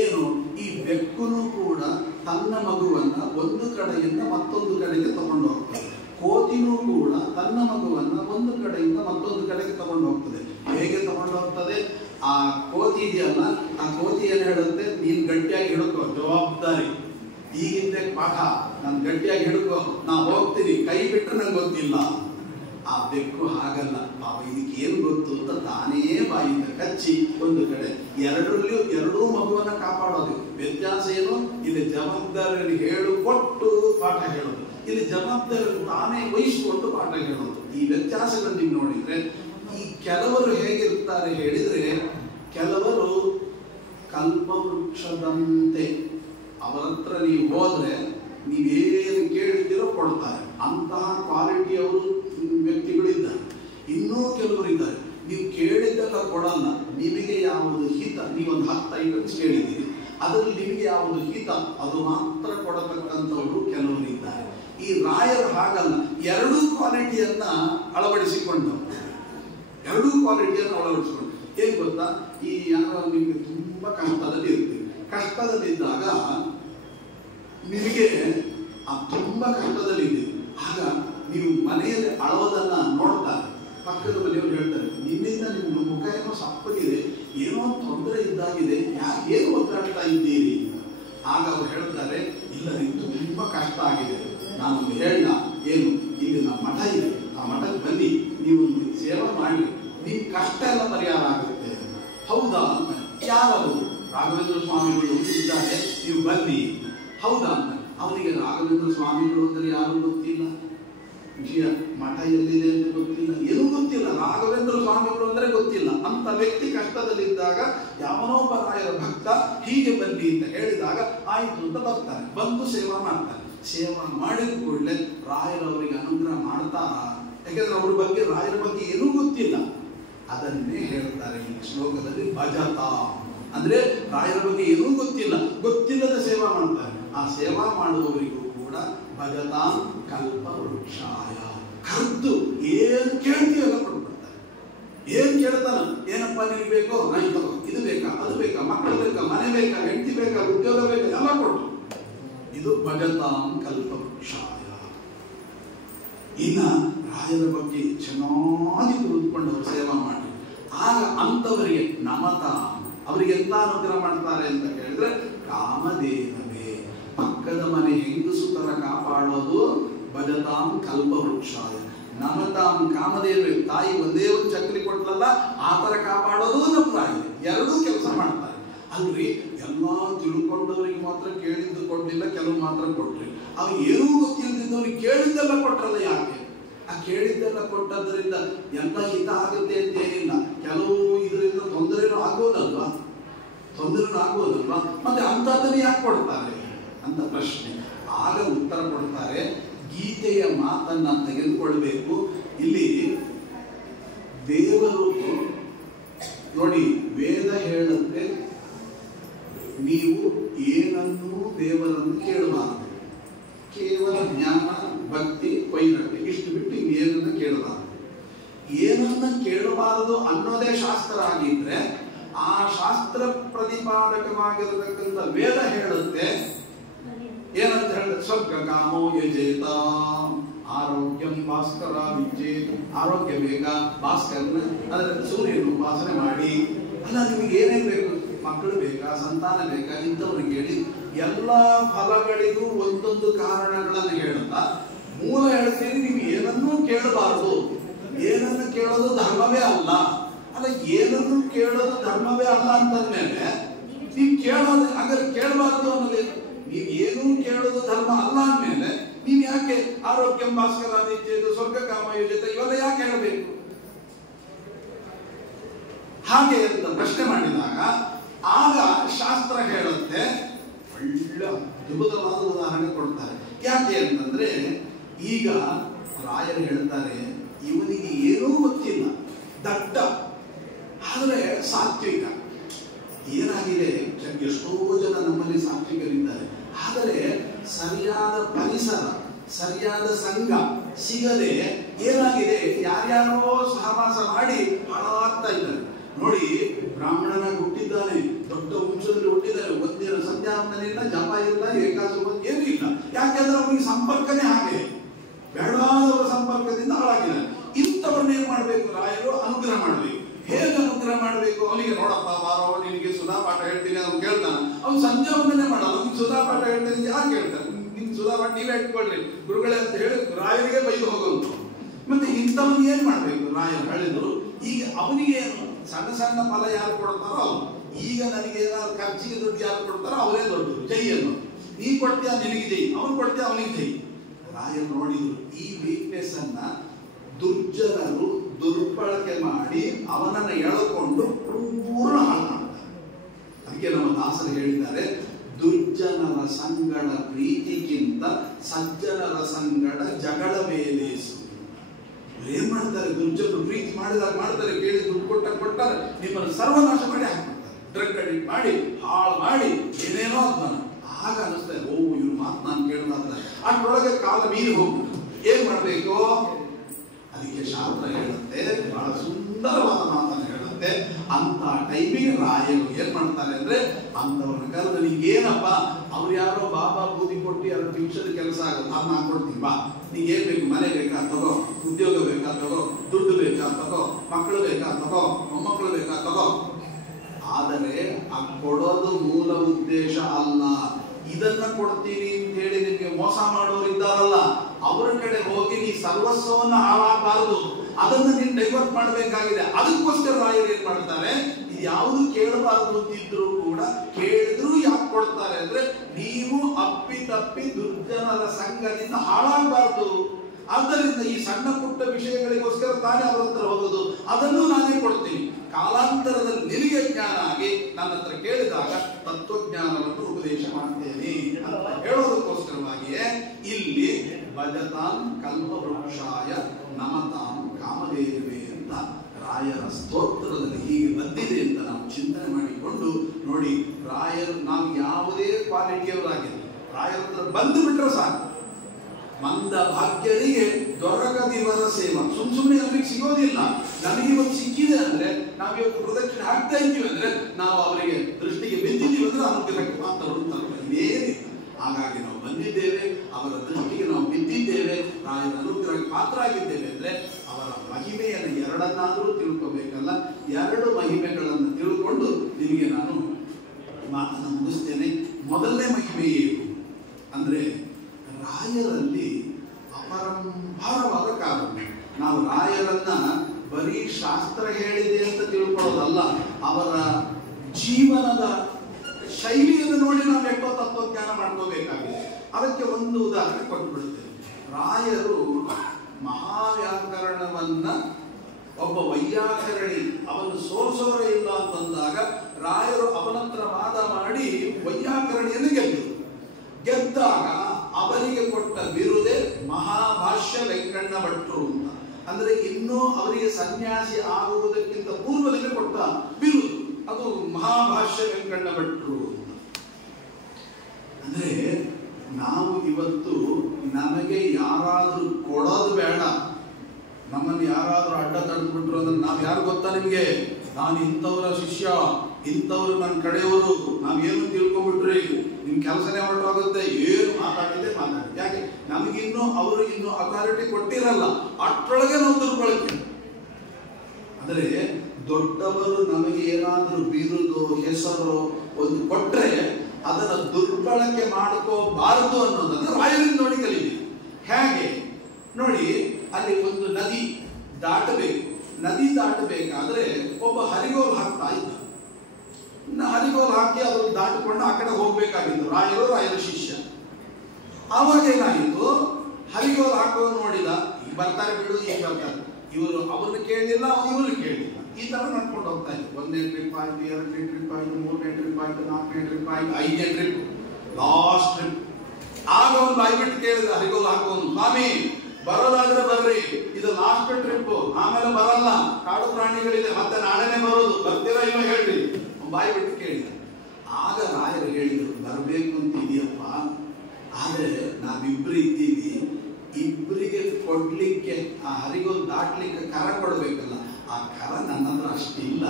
ಏನು? ಈ ಬೆಕ್ಕುನು ಕೂಡ ತನ್ನ ಮಗುವನ್ನ ಒಂದು ಕಡೆಯಿಂದ ಮತ್ತೊಂದು ಕಡೆಗೆ ತಗೊಂಡು ಹೋಗ್ತದೆ. ಕೋತಿನೂ ಕೂಡ ತನ್ನ ಮಗುವನ್ನ ಒಂದು ಕಡೆಯಿಂದ ಮತ್ತೊಂದು ಕಡೆಗೆ ತಗೊಂಡು ಹೋಗ್ತದೆ. ಹೇಗೆ ತಗೊಂಡು ಹೋಗ್ತದೆ? ಆ ಕೋತಿ ಇದೆಯಲ್ಲ, ಆ ಕೋತಿ ಏನು ಹೇಳುತ್ತೆ, ನೀನ್ ಗಟ್ಟಿಯಾಗಿ ಹಿಡ್ಕೋ, ಜವಾಬ್ದಾರಿ ಈಗಿಂದ ಪಾಠ, ನಾನು ಗಟ್ಟಿಯಾಗಿ ಹಿಡ್ಕೋ, ನಾ ಹೋಗ್ತೀನಿ, ಕೈ ಬಿಟ್ಟರೆ ನಂಗೆ ಗೊತ್ತಿಲ್ಲ. ಆ ಬೆಕ್ಕು ಹಾಗಲ್ಲ, ಪಾಪ ಇದಕ್ಕೆ ಏನು ಗೊತ್ತು ಅಂತ ತಾನೇ ಬಾಯಿಂದ ಕಚ್ಚಿ ಒಂದು ಕಡೆ. ಎರಡೂ ಮಗುವನ್ನ ಕಾಪಾಡೋದು. ವ್ಯತ್ಯಾಸ ಏನು? ಇಲ್ಲಿ ಜವಾಬ್ದಾರಿಯಲ್ಲಿ ಕೊಟ್ಟು ಪಾಠ ಹೇಳೋದು, ಇಲ್ಲಿ ಜವಾಬ್ದಾರಿಯನ್ನು ತಾನೇ ವಹಿಸಿಕೊಂಡು ಪಾಠ ಹೇಳೋದು. ಈ ವ್ಯತ್ಯಾಸಗಳನ್ನು ನೀವು ನೋಡಿದ್ರೆ, ಈ ಕೆಲವರು ಹೇಗಿರ್ತಾರೆ ಹೇಳಿದ್ರೆ, ಕೆಲವರು ಕಲ್ಪವೃಕ್ಷದಂತೆ. ಅವರ ಹತ್ರ ನೀವು ಹೋದ್ರೆ ನೀವೇನು ಕೇಳ್ತೀರೋ ಕೊಡ್ತಾರೆ. ಅಂತಹ ಕ್ವಾಲಿಟಿಯವರು ವ್ಯಕ್ತಿಗಳಿದ್ದಾರೆ. ಇನ್ನೂ ಕೆಲವರು ಇದ್ದಾರೆ, ನೀವು ಕೇಳಿದ್ದೆಲ್ಲ ಕೊಡಲ್ಲ, ನಿಮಗೆ ಯಾವುದು ಹಿತ, ನೀವೊಂದು 10 ಐಟಮ್ಸ್ ಕೇಳಿದ್ದೀರಿ, ಅದರಲ್ಲಿ ನಿಮಗೆ ಯಾವುದು ಹಿತ ಅದು ಮಾತ್ರ ಕೊಡತಕ್ಕಂಥವರು ಕೆಲವರು ಇದ್ದಾರೆ. ಈ ರಾಯರು ಹಾಗಲ್ಲ, ಎರಡೂ ಕ್ವಾಲಿಟಿಯನ್ನ ಅಳವಡಿಸಿಕೊಂಡು ಏನ್ ಗೊತ್ತಾ, ಈ ಯಾರೋ ನಿಮಗೆ ತುಂಬಾ ಕಷ್ಟದಲ್ಲಿ ಇರ್ತೀವಿ, ಕಷ್ಟದಲ್ಲಿದ್ದಾಗ ನಿಮಗೆ ಆ ತುಂಬಾ ಕಷ್ಟದಲ್ಲಿದ್ದೀವಿ, ಆಗ ನೀವು ಮನೆಯಲ್ಲಿ ಅಳೋದನ್ನ ನೋಡ್ತಾರೆ. ಪಕ್ಕದ ಮನೆಯವರು ಹೇಳ್ತಾರೆ, ನಿನ್ನಿಂದ ನಿಮ್ಮ ಮುಖ ಏನೋ ಸಪ್ಪಗಿದೆ, ಏನೋ ತೊಂದರೆ ಇದ್ದಾಗಿದೆ, ಏನು ಒದ್ದಾಡ್ತಾ ಇದ್ದೀರಿ? ಆಗ ಅವ್ರು ಹೇಳ್ತಾರೆ, ಇಲ್ಲ ನಿಮ್ದು ತುಂಬಾ ಕಷ್ಟ ಆಗಿದೆ, ನಾನು ಹೇಳ ಏನು, ಇಲ್ಲಿ ನಮ್ಮ ಮಠ ಇದೆ, ಆ ಮಠಕ್ಕೆ ಬನ್ನಿ, ನೀವು ಸೇವೆ ಮಾಡಿ, ನಿಮ್ ಕಷ್ಟ ಎಲ್ಲ ಪರಿಹಾರ ಆಗುತ್ತೆ. ಹೌದಾ? ಯಾರು? ರಾಘವೇಂದ್ರ ಸ್ವಾಮಿಗಳು ಇದ್ದಾರೆ, ನೀವು ಬನ್ನಿ. ಹೌದಾ ಅಂತ. ಅವನಿಗೆ ರಾಘವೇಂದ್ರ ಸ್ವಾಮಿಗಳು ಅಂದ್ರೆ ಯಾರು ಗೊತ್ತಿಲ್ಲ, ವಿಷಯ ಮಠ ಎಲ್ಲಿದೆ ಅಂತ ಗೊತ್ತಿಲ್ಲ, ಏನೂ ಗೊತ್ತಿಲ್ಲ, ರಾಘವೇಂದ್ರ ಸ್ವಾಮಿಗಳು ಅಂದ್ರೆ ಗೊತ್ತಿಲ್ಲ. ಅಂತ ವ್ಯಕ್ತಿ ಕಷ್ಟದಲ್ಲಿದ್ದಾಗ ಯಾವನೊಬ್ಬ ರಾಯರ ಭಕ್ತ ಹೀಗೆ ಬನ್ನಿ ಅಂತ ಹೇಳಿದಾಗ ಆಯ್ತು ಅಂತ ಬರ್ತಾರೆ, ಬಂದು ಸೇವಾ ಮಾಡ್ತಾರೆ. ಸೇವಾ ಮಾಡಿದ ಕೂಡಲೇ ರಾಯರವರಿಗೆ ಅನುಗ್ರಹ ಮಾಡ್ತಾರ? ಯಾಕೆಂದ್ರೆ ಅವ್ರ ಬಗ್ಗೆ, ರಾಯರ ಬಗ್ಗೆ ಏನೂ ಗೊತ್ತಿಲ್ಲ. ಅದನ್ನೇ ಹೇಳ್ತಾರೆ ಈ ಶ್ಲೋಕದಲ್ಲಿ, ಭಜತ ಅಂದ್ರೆ ರಾಯರ ಬಗ್ಗೆ ಏನೂ ಗೊತ್ತಿಲ್ಲದ ಸೇವಾ ಮಾಡ್ತಾರೆ. ಆ ಸೇವಾ ಮಾಡುವವರಿಗೂ ಕೂಡ ಭಜತಾಂ ಕಲ್ಪವೃಕ್ಷಾಯ, ಕರೆದು ಏನು ಕೇಳ್ತೀವಲ್ಲ ಕೊಟ್ಬಿಡ್ತಾರೆ. ಏನ್ ಕೇಳ್ತಾನ? ಏನಪ್ಪ ನಿನಗೆ ಬೇಕೋ, ನಾಯಿ ತಗೋ, ಇದು ಬೇಕಾ, ಅದು ಬೇಕಾ, ಮಕ್ಕಳು ಬೇಕಾ, ಮನೆ ಬೇಕಾ, ಹೆಂಡತಿ ಬೇಕಾ, ಉದ್ಯೋಗ ಬೇಕಾ, ಎಲ್ಲ ಕೊಟ್ಟು. ಇದು ಭಜತಾಂ ಕಲ್ಪವೃಕ್ಷಾಯ. ಇನ್ನ ರಾಯರ ಬಗ್ಗೆ ಚೆನ್ನಾಗಿ ತಿಳಿದುಕೊಂಡವರು ಸೇವಾ ಮಾಡಿ, ಆಗ ಅಂತವರಿಗೆ ನಮತ, ಅವರಿಗೆ ಎಂತ ಅನುಗ್ರಹ ಮಾಡ್ತಾರೆ ಅಂತ ಹೇಳಿದ್ರೆ, ಕಾಮದೇವನೇ, ಪಕ್ಕದ ಮನೆ ಹೆಂಗಸು ತರ ಕಾಪಾಡೋದು ಭಜತಾಂ ಕಲ್ಪವೃಕ್ಷಾಯ. ನಮತಾಂ ಕಾಮದೇವಿ ತಾಯಿ ಒಂದೇ ಒಂದು ಚಕ್ಲಿ ಕೊಟ್ಲಲ್ಲ ಆ ಥರ ಕಾಪಾಡೋದು ನಮ್ಮ ರಾಯ. ಎರಡೂ ಕೆಲಸ ಮಾಡ್ತಾರೆ ಅಲ್ರಿ. ಎಲ್ಲ ತಿಳ್ಕೊಂಡವ್ರಿಗೆ ಮಾತ್ರ ಕೇಳಿದ್ದು ಕೊಡ್ಲಿಲ್ಲ, ಕೆಲವು ಮಾತ್ರ ಕೊಟ್ರಿ. ಅವ್ ಏನೂ ಗೊತ್ತಿಲ್ಲದಿದ್ದವ್ರಿಗೆ ಕೇಳಿದ್ದೆಲ್ಲ ಕೊಟ್ರಲ್ಲ. ಯಾಕೆ? ಆ ಕೇಳಿದ್ದೆಲ್ಲ ಕೊಟ್ಟದ್ರಿಂದ ಎಲ್ಲ ಹಿತ ಆಗುತ್ತೆ ಅಂತ ಏನಿಲ್ಲ. ಕೆಲವು ಇದರಿಂದ ತೊಂದರೆನೂ ಆಗೋದಲ್ವಾ, ಮತ್ತೆ ಅಂಥದ್ದನ್ನು ಯಾಕೆ ಕೊಡ್ತಾರೆ ಅಂತ ಪ್ರಶ್ನೆ. ಆಗ ಉತ್ತರ ಕೊಡ್ತಾರೆ, ಗೀತೆಯ ಮಾತನ್ನ ತೆಗೆದುಕೊಳ್ಬೇಕು. ಇಲ್ಲಿ ದೇವರು ನೋಡಿ, ವೇದ ಹೇಳುತ್ತೆ ನೀವು ಏನನ್ನೂ ದೇವರನ್ನು ಕೇಳಬಾರದು, ಕೇವಲ ಜ್ಞಾನ ಭಕ್ತಿ ವೈರಾಗ್ಯ ಇಷ್ಟು ಬಿಟ್ಟು ಏನನ್ನ ಕೇಳಬಾರದು. ಏನನ್ನ ಕೇಳಬಾರದು ಅನ್ನೋದೇ ಶಾಸ್ತ್ರ ಆಗಿದ್ರೆ ಆ ಶಾಸ್ತ್ರ ಪ್ರತಿಪಾದಕವಾಗಿರತಕ್ಕಂಥ ವೇದ ಹೇಳುತ್ತೆ ಏನಂತ ಹೇಳಿದ್ರೆ, ಸ್ವರ್ಗ ಕಾಮೋ ಯಜೇತ ಆರೋಗ್ಯಂ ಭಾಸ್ಕರ ವಿಜೇತ. ಆರೋಗ್ಯ ಬೇಕಾ? ಭಾಸ್ಕರನ ಅಂದ್ರೆ ಸೂರ್ಯನ ಉಪಾಸನೆ ಮಾಡಿ. ಅಲ್ಲ, ನಿಮಗೆ ಏನೇನು ಬೇಕು? ಮಕ್ಕಳು ಬೇಕಾ, ಸಂತಾನ ಬೇಕಾ, ಇಂಥವ್ರಿಗೆ ಕೇಳಿ. ಎಲ್ಲ ಫಲಗಳಿಗೂ ಒಂದೊಂದು ಕಾರಣಗಳನ್ನು ಹೇಳುತ್ತಾ ಮೂಲ ಹೇಳ್ತೀರಿ ನೀವು ಏನನ್ನೂ ಕೇಳಬಾರದು. ಏನನ್ನು ಕೇಳೋದು ಧರ್ಮವೇ ಅಲ್ಲ. ಅಲ್ಲ, ಏನನ್ನು ಕೇಳೋದು ಧರ್ಮವೇ ಅಲ್ಲ ಅಂತಂದ್ಮೇಲೆ ನೀವು ಕೇಳೋದು ಹಾಗಾದ್ರೆ ಕೇಳಬಾರದು ಅನ್ನೋದೇನು? ನೀವು ಏನೂ ಕೇಳೋದು ಧರ್ಮ ಅಲ್ಲ ಅಂದ್ಮೇಲೆ ನೀವು ಯಾಕೆ ಆರೋಗ್ಯ ಭಾಸ್ಕರಾದಿತ್ಯದು ಸ್ವರ್ಗ ಕಾಮ ಯೋಜನೆ ಇವೆಲ್ಲ ಯಾಕೆ ಹೇಳಬೇಕು? ಹಾಗೆ ಅಂತ ಪ್ರಶ್ನೆ ಮಾಡಿದಾಗ ಆಗ ಶಾಸ್ತ್ರ ಹೇಳುತ್ತೆ, ಒಳ್ಳೆ ಅದ್ಭುತವಾದ ಉದಾಹರಣೆ ಕೊಡ್ತಾರೆ. ಯಾಕೆ ಅಂತಂದ್ರೆ, ಈಗ ರಾಯರು ಹೇಳ್ತಾರೆ ಇವನಿಗೆ ಏನೂ ಗೊತ್ತಿಲ್ಲ, ದಡ್ಡ, ಆದರೆ ಸಾತ್ವಿಕ. ಏನಾಗಿದೆ, ಎಷ್ಟೋ ಜನ ನಮ್ಮಲ್ಲಿ ಸಾತ್ವಿಕರಿದ್ದಾರೆ, ಆದರೆ ಸರಿಯಾದ ಪರಿಸರ, ಸರಿಯಾದ ಸಂಘ ಸಿಗದೆ ಏನಾಗಿದೆ, ಯಾರ್ಯಾರೋ ಸಹವಾಸ ಮಾಡಿ ಹಾಳಾಗ್ತಾ ಇದ್ದಾರೆ. ನೋಡಿ, ಬ್ರಾಹ್ಮಣನಾಗಿ ಹುಟ್ಟಿದ್ದಾನೆ, ದೊಡ್ಡ ವಂಶದಲ್ಲಿ ಹುಟ್ಟಿದ್ದಾರೆ, ಒಂದಿನ ಸಂಧ್ಯಾವಂದನೆಯಿಲ್ಲ, ಜಪ ಇಲ್ಲ, ಏಕಾದಶಿ ಏನೂ ಇಲ್ಲ. ಯಾಕೆಂದ್ರೆ ಅವನಿಗೆ ಸಂಪರ್ಕನೇ ಹಾಗೆ, ಬೇಡವಾದವರ ಸಂಪರ್ಕದಿಂದ ಹಾಳಾಗಿದ್ದಾರೆ. ಇಂಥವ್ರನ್ನ ಏನ್ ಮಾಡ್ಬೇಕು? ರಾಯರು ಅನುಗ್ರಹ ಮಾಡಬೇಕು. ಹೇಗೆ ಅನುಗ್ರಹ ಮಾಡಬೇಕು? ಅವನಿಗೆ ನೋಡಪ್ಪ ಬಾರೋ ನಿನಗೆ ಸುಧಾ ಪಾಠ ಹೇಳ್ತೀನಿ ಅವ್ನು ಕೇಳ್ತಾನ. ಅವ್ನು ಸಂಧ್ಯಾವಂದನೆ ಮಾಡಲ್ಲ, ಅವ್ನಿಗೆ ಸುಧಾ ಪಾಠ ಹೇಳ್ತೀನಿ ಯಾರು ಕೇಳ್ತಾನೆ? ನಿಮ್ ಸುಧಾ ಪಾಠ ನೀವೇ ಇಟ್ಕೊಳ್ರಿ ಗುರುಗಳೇ ಅಂತ ಹೇಳಿ ರಾಯರಿಗೆ ಬೈದು ಹೋಗೋದು. ಮತ್ತೆ ಇಂಥವ್ನಿಗೆ ಏನ್ ಮಾಡ್ಬೇಕು? ರಾಯರು ಹೇಳಿದ್ರು, ಈಗ ಅವನಿಗೆ ಏನು ಸಣ್ಣ ಸಣ್ಣ ಫಲ ಯಾರು ಕೊಡ್ತಾರೋ ಅವ್ರು. ಈಗ ನನಗೆ ಏನಾದ್ರು ಖರ್ಚಿಗೆ ದುಡ್ಡು ಯಾರು ಕೊಡ್ತಾರೋ ಅವರೇ ದೊಡ್ಡದು. ಜೈ ಅನ್ನೋದು. ನೀ ಕೊಡ್ತೀಯ ನಿನಗೆ ಜೈ, ಅವ್ನು ಕೊಡ್ತೀಯ ಅವನಿಗೆ ಜೈ. ರಾಯರು ನೋಡಿದ್ರು ಈ ವೀಕ್ನೆಸ್ ಅನ್ನ ದುರ್ಜನರು ದುರ್ಬಳಕೆ ಮಾಡಿ ಅವನನ್ನ ಎಳಕೊಂಡು ಪೂರ್ಣ ಹಾಳು ಮಾಡ್ತಾರೆ. ಅದಕ್ಕೆ ನಮ್ಮ ದಾಸರು ಹೇಳಿದ್ದಾರೆ, ದುರ್ಜನರ ಸಂಗಡ ಪ್ರೀತಿಗಿಂತ ಸಜ್ಜನರ ಸಂಗಡ ಜಗಳ ಬೇಲೇಸು. ಏನ್ ಮಾಡ್ತಾರೆ? ದುರ್ಜನರು ಪ್ರೀತಿ ಮಾಡಿದಾಗ ಮಾಡ್ತಾರೆ, ಕೇಳಿ ದುಡ್ಡು ಕೊಟ್ಟಾರೆ ನಿಮ್ಮನ್ನು ಸರ್ವನಾಶ ಮಾಡಿ ಹಾಕ್ಬಿಡ್ತಾರೆ, ಡ್ರಗ್ ಅಡಿಕ್ಟ್ ಮಾಡಿ ಹಾಳು ಮಾಡಿ ಏನೇನೋ ಅದನ್ನ. ಆಗ ಅನಿಸ್ತಾರೆ, ಓ ಇವ್ರು ಮಾತು ನಾನು ಕೇಳಬಾರ್ದ. ಅಷ್ಟೊಳಗೆ ಕಾಲ ಮೀರಿ ಹೋಗ್ಬಿಟ್ಟು ಏನ್ ಮಾಡ್ಬೇಕು? ಅದಕ್ಕೆ ಶಾಸ್ತ್ರ ಹೇಳುತ್ತೆ, ಬಹಳ ಸುಂದರವಾದ ಮಾತನ್ನು ಹೇಳುತ್ತೆ. ಅಂತ ಟೈಮಿಗೆ ರಾಯರು ಏನ್ ಮಾಡ್ತಾರೆ ಅಂದ್ರೆ, ಅಂತವ್ರನ್ನ ಕರೆದು ನಿಂಗೇನಪ್ಪ, ಅವ್ರು ಯಾರೋ ಬಾಬಾ ಬೂದಿ ಕೊಟ್ಟು 2 ನಿಮಿಷದ ಕೆಲಸ ಆಗುತ್ತೆ, ಅದು ನಾನು ಕೊಡ್ತೀನಿ ಬಾ. ನೀಗ ಏನ್ ಬೇಕು? ಮನೆ ಬೇಕಾ ತಗೋ, ಉದ್ಯೋಗ ಬೇಕಾ ತಗೋ, ದುಡ್ಡು ಬೇಕಾ ತಗೋ, ಮಕ್ಕಳು ಬೇಕಾ ತಗೋ, ಮೊಮ್ಮಕ್ಕಳು ಬೇಕಾ ತಗೋ. ಆದರೆ ಆ ಕೊಡೋದು ಮೂಲ ಉದ್ದೇಶ ಅಲ್ಲ. ಇದನ್ನ ಕೊಡ್ತೀನಿ ಅಂತ ಹೇಳಿ ನಿಮ್ಗೆ ಮೋಸ ಮಾಡೋರು ಇದ್ದಾರಲ್ಲ, ಅವರ ಕಡೆ ಹೋಗಿ ನೀ ಸರ್ವಸ್ವವನ್ನು ಹಾಳಾಗಬಾರದು, ಅದನ್ನ ನೀನು ಡೈವರ್ಟ್ ಮಾಡಬೇಕಾಗಿದೆ. ಅದಕ್ಕೋಸ್ಕರ ರಾಯರು ಏನ್ ಮಾಡ್ತಾರೆ, ಇದು ಯಾವುದು ಕೇಳಬಾರದು ಅಂತಿದ್ರು ಕೂಡ ಕೇಳಿದ್ರು ಯಾಕೆ ಕೊಡ್ತಾರೆ ಅಂದ್ರೆ, ನೀವು ಅಪ್ಪಿತಪ್ಪಿ ದುರ್ಜನರ ಸಂಘದಿಂದ ಹಾಳಾಗಬಾರದು. ಆದ್ದರಿಂದ ಈ ಸಣ್ಣ ಪುಟ್ಟ ವಿಷಯಗಳಿಗೋಸ್ಕರ ತಾನೇ ಅವರ ಹತ್ರ ಹೋಗೋದು, ಅದನ್ನು ನಾನೇ ಕೊಡ್ತೀನಿ. ಕಾಲಾಂತರದಲ್ಲಿ ನಿನಗೆ ಜ್ಞಾನ ಆಗಿ ನನ್ನ ಹತ್ರ ಕೇಳಿದಾಗ ತತ್ವಜ್ಞಾನವನ್ನು ಉಪದೇಶ ಮಾಡ್ತೇನೆ ಅಂತ ಹೇಳೋದಕ್ಕೋಸ್ಕರವಾಗಿಯೇ ಇಲ್ಲಿ ಭಜತಾನ್ ಕಲ್ಪವೃಕ್ಷಾಯ ನಮತಾಂ ಕಾಮಧೇನುವೇ ಅಂತ ರಾಯರ ಸ್ತೋತ್ರದಲ್ಲಿ ಹೀಗೆ ಬಂದಿದೆ ಅಂತ ನಾವು ಚಿಂತನೆ ಮಾಡಿಕೊಂಡು ನೋಡಿ, ರಾಯರು ನಾವು ಯಾವುದೇ ಕ್ವಾಲಿಟಿಯವರಾಗಿರಲಿ ರಾಯರ ಹತ್ರ ಬಂದು ಬಿಟ್ರೆ ಸಾಕು. ಮಂದ ಭಾಗ್ಯರಿಗೆ ದೊರಕದಿವರ ಸೇವಾ, ಸುಮ್ಮನೆ ಅವ್ರಿಗೆ ಸಿಗೋದಿಲ್ಲ. ನಮಗೆ ಇವತ್ತು ಸಿಕ್ಕಿದೆ ಅಂದ್ರೆ, ನಾವು ಇವತ್ತು ಪ್ರದಕ್ಷಿಣೆ ಹಾಕ್ತಾ ಇದ್ದೀವಿ ಅಂದ್ರೆ, ನಾವು ಅವರಿಗೆ ದೃಷ್ಟಿಗೆ ಬಿದ್ದಿದ್ದೀವಿ ಅಂದ್ರೆ ಅನುಗ್ರಹಕ್ಕೆ ಮಾತ್ರ ಇನ್ನೇನಿಲ್ಲ. ಹಾಗಾಗಿ ನಾವು ಬಂದಿದ್ದೇವೆ, ಅವರ ದೃಷ್ಟಿಗೆ ನಾವು ಬಿದ್ದಿದ್ದೇವೆ, ರಾಯರ ಅನುಗ್ರಹಕ್ಕೆ ಪಾತ್ರ ಆಗಿದ್ದೇವೆ ಅಂದ್ರೆ ಅವರ ಮಹಿಮೆಯನ್ನು ಎರಡನ್ನಾದರೂ ತಿಳ್ಕೋಬೇಕಲ್ಲ. 2 ಮಹಿಮೆಗಳನ್ನು ತಿಳ್ಕೊಂಡು ನಿಮಗೆ ನಾನು ಮಾತನ್ನು ಮುಗಿಸ್ತೇನೆ. ಮೊದಲನೇ ಮಹಿಮೆ ಏನು ಅಂದ್ರೆ, ರಾಯರಲ್ಲಿ ಅಪರಂಪಾರವಾದ ಕಾರುಣ್ಯ. ಅದಕ್ಕೆ ಒಂದು ಉದಾಹರಣೆ ಕೊಟ್ಬಿಡ್ತೇನೆ. ರಾಯರು ಮಹಾವ್ಯಾಕರಣವನ್ನ ಒಬ್ಬ ವೈಯಾಕರಣಿ ಅವನು ಸೋಸೋರೇ ಇಲ್ಲ ಅಂತಂದಾಗ ರಾಯರು ಅವನತ್ರ ವಾದ ಮಾಡಿ ವೈಯಾಕರಣಿಯನ್ನು ಗೆದ್ದಾಗ ಅವರಿಗೆ ಕೊಟ್ಟ ಬಿರುದೇ ಮಹಾಭಾಷ್ಯ ವೆಂಕಣ್ಣ ಭಟ್ರು ಅಂತ. ಅಂದ್ರೆ ಇನ್ನೂ ಅವರಿಗೆ ಸನ್ಯಾಸಿ ಆಗುವುದಕ್ಕಿಂತ ಪೂರ್ವದಲ್ಲಿ ಕೊಟ್ಟ ಬಿರುದು ಅದು ಮಹಾಭಾಷ್ಯ ವೆಂಕಣ್ಣ ಭಟ್ರು ಅಂತ. ಅಂದ್ರೆ ನಾವು ಇವತ್ತು ನಮಗೆ ಯಾರಾದ್ರೂ ಕೊಡೋದು ಬೇಡ, ನಮ್ಮನ್ನು ಯಾರಾದ್ರೂ ಅಡ್ಡ ತಡೆದ್ಬಿಟ್ರು ಅಂದ್ರೆ ನಾವು ಯಾರು ಗೊತ್ತಾ ನಿಮ್ಗೆ? ನಾನು ಇಂಥವರ ಶಿಷ್ಯ, ಇಂಥವ್ರು ನನ್ನ ಕಡೆಯವರು, ನಾವೇನು ತಿಳ್ಕೊಂಡ್ಬಿಟ್ರಿ ನಿಮ್ ಕೆಲಸನೇ ಹೊರಟೋಗುತ್ತೆ, ಏನು ಮಾತಾಡಿದೆ ಮಾತಾಡಿ. ಯಾಕೆ? ನಮಗಿನ್ನೂ ಅವರು ಇನ್ನೂ ಅಥಾರಿಟಿ ಕೊಟ್ಟಿರಲ್ಲ, ಅಷ್ಟರೊಳಗೆ ನಾವು ದುರ್ಬಳಕೆ. ಅಂದ್ರೆ ದೊಡ್ಡವರು ನಮಗೆ ಏನಾದ್ರೂ ಬಿರುದು ಹೆಸರು ಒಂದು ಕೊಟ್ರೆ ಅದನ್ನ ದುರ್ಬಳಕೆ ಮಾಡ್ಕೋಬಾರದು ಅನ್ನೋದನ್ನ ರಾಯರಿಂದ ನೋಡಿ ಕಲಿಬೇಕು. ಹೇಗೆ ನೋಡಿ, ಅಲ್ಲಿ ಒಂದು ನದಿ ದಾಟಬೇಕು. ನದಿ ದಾಟಬೇಕಾದ್ರೆ ಒಬ್ಬ ಹರಿಗೋಲು ಹಾಕ್ತಾ ಇದ್ದ. ಹರಿಗೋಲು ಹಾಕಿ ಅದ್ರಲ್ಲಿ ದಾಟಿಕೊಂಡು ಆ ಕಡೆ ಹೋಗ್ಬೇಕಾಗಿತ್ತು ರಾಯರ ಶಿಷ್ಯ. ಆವಾಗ ಏನಾಗಿತ್ತು, ಹರಿಗೋಲು ಹಾಕೋ ನೋಡಿದ, ಈಗ ಬರ್ತಾರೆ ಬಿಡು, ಈಗ ಬರ್ತಾರೆ. ಇವರು ಅವ್ರನ್ನ ಕೇಳಲಿಲ್ಲ, ಇವ್ರನ್ನ ಕೇಳಲಿಲ್ಲ. ಈ ತರ ನಡ್ಕೊಂಡು ಹೋಗ್ತಾ ಇದ್ರು. 1ನೇ ಟ್ರಿಪ್ ಆಯ್ತು, 2ನೇ ಟ್ರಿಪ್ ಆಯ್ತು, 3ನೇ ಟ್ರಿಪ್ ಆಯ್ತು, 4ನೇ ಟ್ರಿಪ್ ಆಯ್ತು, 5ನೇ ಟ್ರಿಪ್, ಲಾಸ್ಟ್ ಟ್ರಿಪ್. ಆಗ ಒಂದು ಬಾಯ್ಬಿಟ್ಟು ಕೇಳಿದ ಹರಿಗೋಲು ಹಾಕೋನು, ಸ್ವಾಮಿ ಬರೋದಾದ್ರೆ ಬರ್ರಿ, ಇದು ಲಾಸ್ಟ್ ಟ್ರಿಪ್, ಆಮೇಲೆ ಬರಲ್ಲ, ಕಾಡು ಪ್ರಾಣಿಗಳಿದೆ, ಮತ್ತೆ ನಾಳೆನೆ ಬರೋದು, ಬರ್ತೀರಾ ಇವ ಹೇಳ್ರಿ. ಬಾಯಿ ಬಿಟ್ಟು ಕೇಳಿದ. ಆಗ ರಾಯರು ಹೇಳಿದರು, ಬರಬೇಕು ಅಂತ ಇದೆಯಪ್ಪ, ಆದ್ರೆ ನಾವಿಬ್ರು ಇದ್ದೀವಿ, ಇಬ್ಬರಿಗೆ ಕೊಡ್ಲಿಕ್ಕೆ ಆ ಹರಿಗೋಲು ದಾಟ್ಲಿಕ್ಕೆ ಕರ ಕೊಡ್ಬೇಕಲ್ಲ, ಆ ಕರ ನನ್ನ ಹತ್ರ ಅಷ್ಟಿಲ್ಲ,